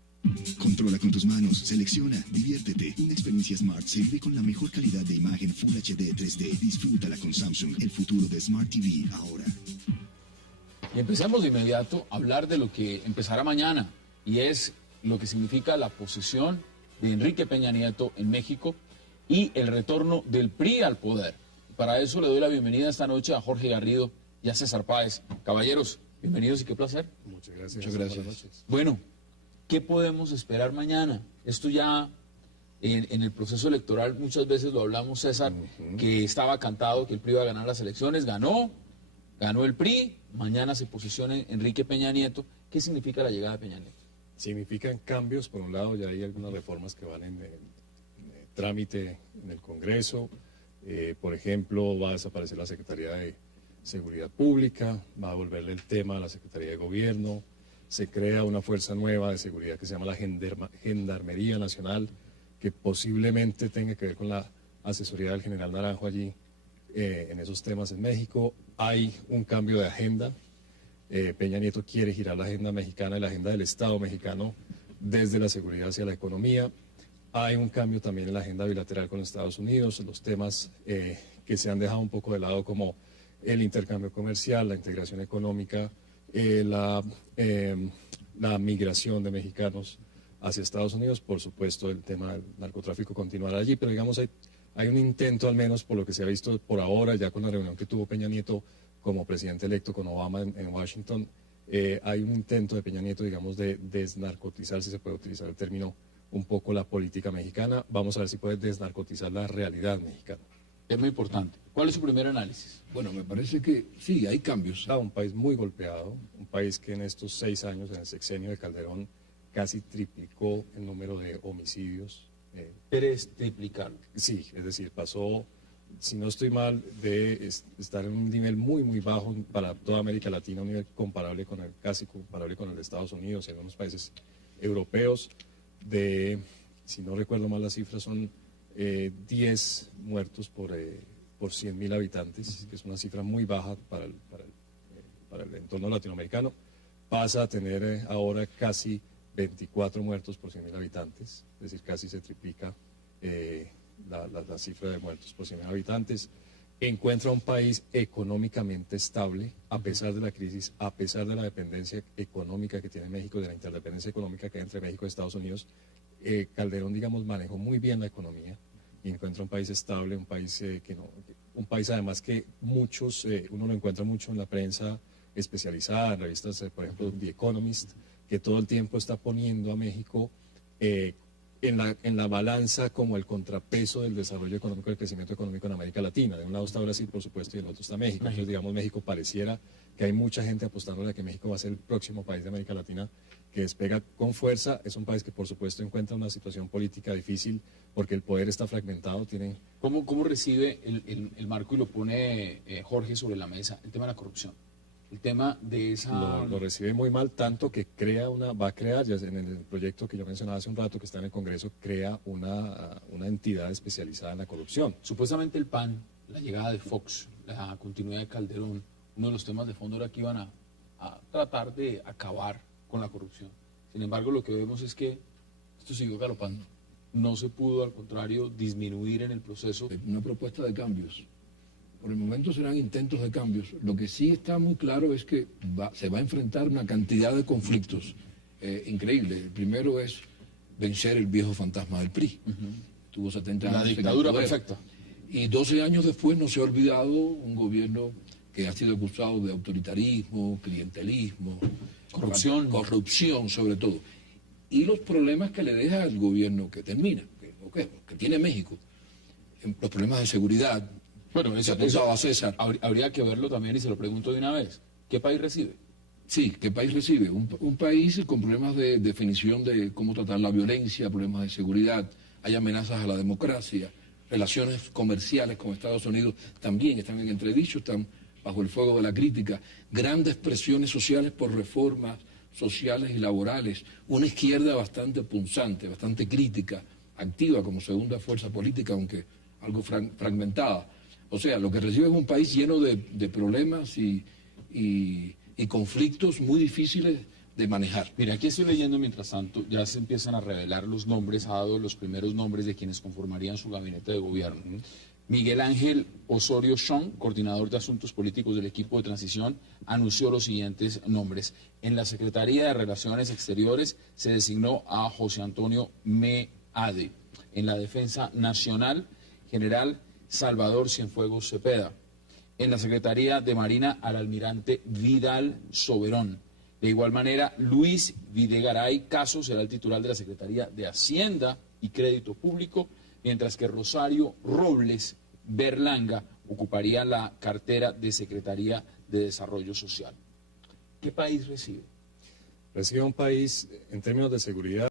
Controla con tus manos, selecciona, diviértete. Una experiencia Smart se vive con la mejor calidad de imagen Full HD 3D. Disfrútala con Samsung, el futuro de Smart TV ahora. Y empecemos de inmediato a hablar de lo que empezará mañana, y es lo que significa la posesión de Enrique Peña Nieto en México y el retorno del PRI al poder. Para eso le doy la bienvenida esta noche a Jorge Garrido y a César Páez. Caballeros, bienvenidos y qué placer. Muchas gracias. Muchas gracias. Bueno, ¿qué podemos esperar mañana? Esto ya en el proceso electoral muchas veces lo hablamos, César, que estaba cantado que el PRI iba a ganar las elecciones, ganó el PRI, mañana se posesiona Enrique Peña Nieto. ¿Qué significa la llegada de Peña Nieto? Significan cambios, por un lado ya hay algunas reformas que van en trámite en el Congreso, por ejemplo va a desaparecer la Secretaría de Seguridad Pública, va a volverle el tema a la Secretaría de Gobierno, se crea una fuerza nueva de seguridad que se llama la Gendarmería Nacional, que posiblemente tenga que ver con la asesoría del general Naranjo allí en esos temas en México. Hay un cambio de agenda. Peña Nieto quiere girar la agenda mexicana y la agenda del Estado mexicano desde la seguridad hacia la economía. Hay un cambio también en la agenda bilateral con Estados Unidos, los temas que se han dejado un poco de lado como el intercambio comercial, la integración económica, la migración de mexicanos hacia Estados Unidos. Por supuesto, el tema del narcotráfico continuará allí, pero digamos hay un intento, al menos por lo que se ha visto por ahora, ya con la reunión que tuvo Peña Nieto como presidente electo con Obama en Washington, hay un intento de Peña Nieto, digamos, de desnarcotizar, si se puede utilizar el término, un poco la política mexicana. Vamos a ver si puede desnarcotizar la realidad mexicana. Es muy importante. ¿Cuál es su primer análisis? Bueno, me parece que sí, hay cambios. Un país muy golpeado, un país que en estos 6 años, en el sexenio de Calderón, casi triplicó el número de homicidios. ¿Quieres triplicarlo? Sí, es decir, pasó, si no estoy mal, de estar en un nivel muy, muy bajo para toda América Latina, un nivel comparable casi comparable con el de Estados Unidos y algunos países europeos, de, si no recuerdo mal las cifras, son 10 muertos por 100.000 habitantes, que es una cifra muy baja para el entorno latinoamericano. Pasa a tener ahora casi 24 muertos por 100.000 habitantes, es decir, casi se triplica la cifra de muertos por 100.000 habitantes. Encuentra un país económicamente estable, a pesar de la crisis, a pesar de la dependencia económica que tiene México, de la interdependencia económica que hay entre México y Estados Unidos. Calderón, digamos, manejó muy bien la economía y encuentra un país estable, un país un país además que muchos, uno lo encuentra mucho en la prensa especializada, en revistas, por ejemplo, The Economist, que todo el tiempo está poniendo a México en la balanza como el contrapeso del desarrollo económico, del crecimiento económico en América Latina. De un lado está Brasil, por supuesto, y del otro está México. Entonces, digamos, México pareciera que hay mucha gente apostándole a que México va a ser el próximo país de América Latina que despega con fuerza. Es un país que, por supuesto, encuentra una situación política difícil porque el poder está fragmentado. ¿Cómo recibe el marco y lo pone Jorge sobre la mesa el tema de la corrupción? El tema de esa... Lo recibe muy mal, tanto que va a crear, ya en el proyecto que yo mencionaba hace un rato, que está en el Congreso, crea una entidad especializada en la corrupción. Supuestamente el PAN, la llegada de Fox, la continuidad de Calderón, uno de los temas de fondo era que iban a tratar de acabar con la corrupción. Sin embargo, lo que vemos es que esto siguió galopando. No se pudo, al contrario, disminuir en el proceso. Una propuesta de cambios. Por el momento serán intentos de cambios. Lo que sí está muy claro es que se va a enfrentar una cantidad de conflictos increíble. El primero es vencer el viejo fantasma del PRI. Tuvo 70 años. La dictadura perfecta. Y 12 años después no se ha olvidado un gobierno que ha sido acusado de autoritarismo, clientelismo, corrupción sobre todo. Y los problemas que le deja el gobierno que termina, que tiene México, los problemas de seguridad. Bueno, eso apuntaba César. Habría que verlo también y se lo pregunto de una vez. ¿Qué país recibe? Sí, ¿qué país recibe? Un país con problemas de definición de cómo tratar la violencia, problemas de seguridad, hay amenazas a la democracia, relaciones comerciales con Estados Unidos también están en entredicho, están bajo el fuego de la crítica, grandes presiones sociales por reformas sociales y laborales, una izquierda bastante punzante, bastante crítica, activa como segunda fuerza política, aunque algo fragmentada. O sea, lo que recibe es un país lleno de problemas y conflictos muy difíciles de manejar. Mira, aquí estoy leyendo mientras tanto, ya se empiezan a revelar los nombres, ha dado los primeros nombres de quienes conformarían su gabinete de gobierno. Miguel Ángel Osorio Chong, coordinador de asuntos políticos del equipo de transición, anunció los siguientes nombres. En la Secretaría de Relaciones Exteriores se designó a José Antonio Meade. En la Defensa Nacional, general Salvador Cienfuegos Cepeda. En la Secretaría de Marina, al almirante Vidal Soberón. De igual manera, Luis Videgaray Caso será el titular de la Secretaría de Hacienda y Crédito Público, mientras que Rosario Robles Berlanga ocuparía la cartera de Secretaría de Desarrollo Social. ¿Qué país recibe? Recibe un país, en términos de seguridad,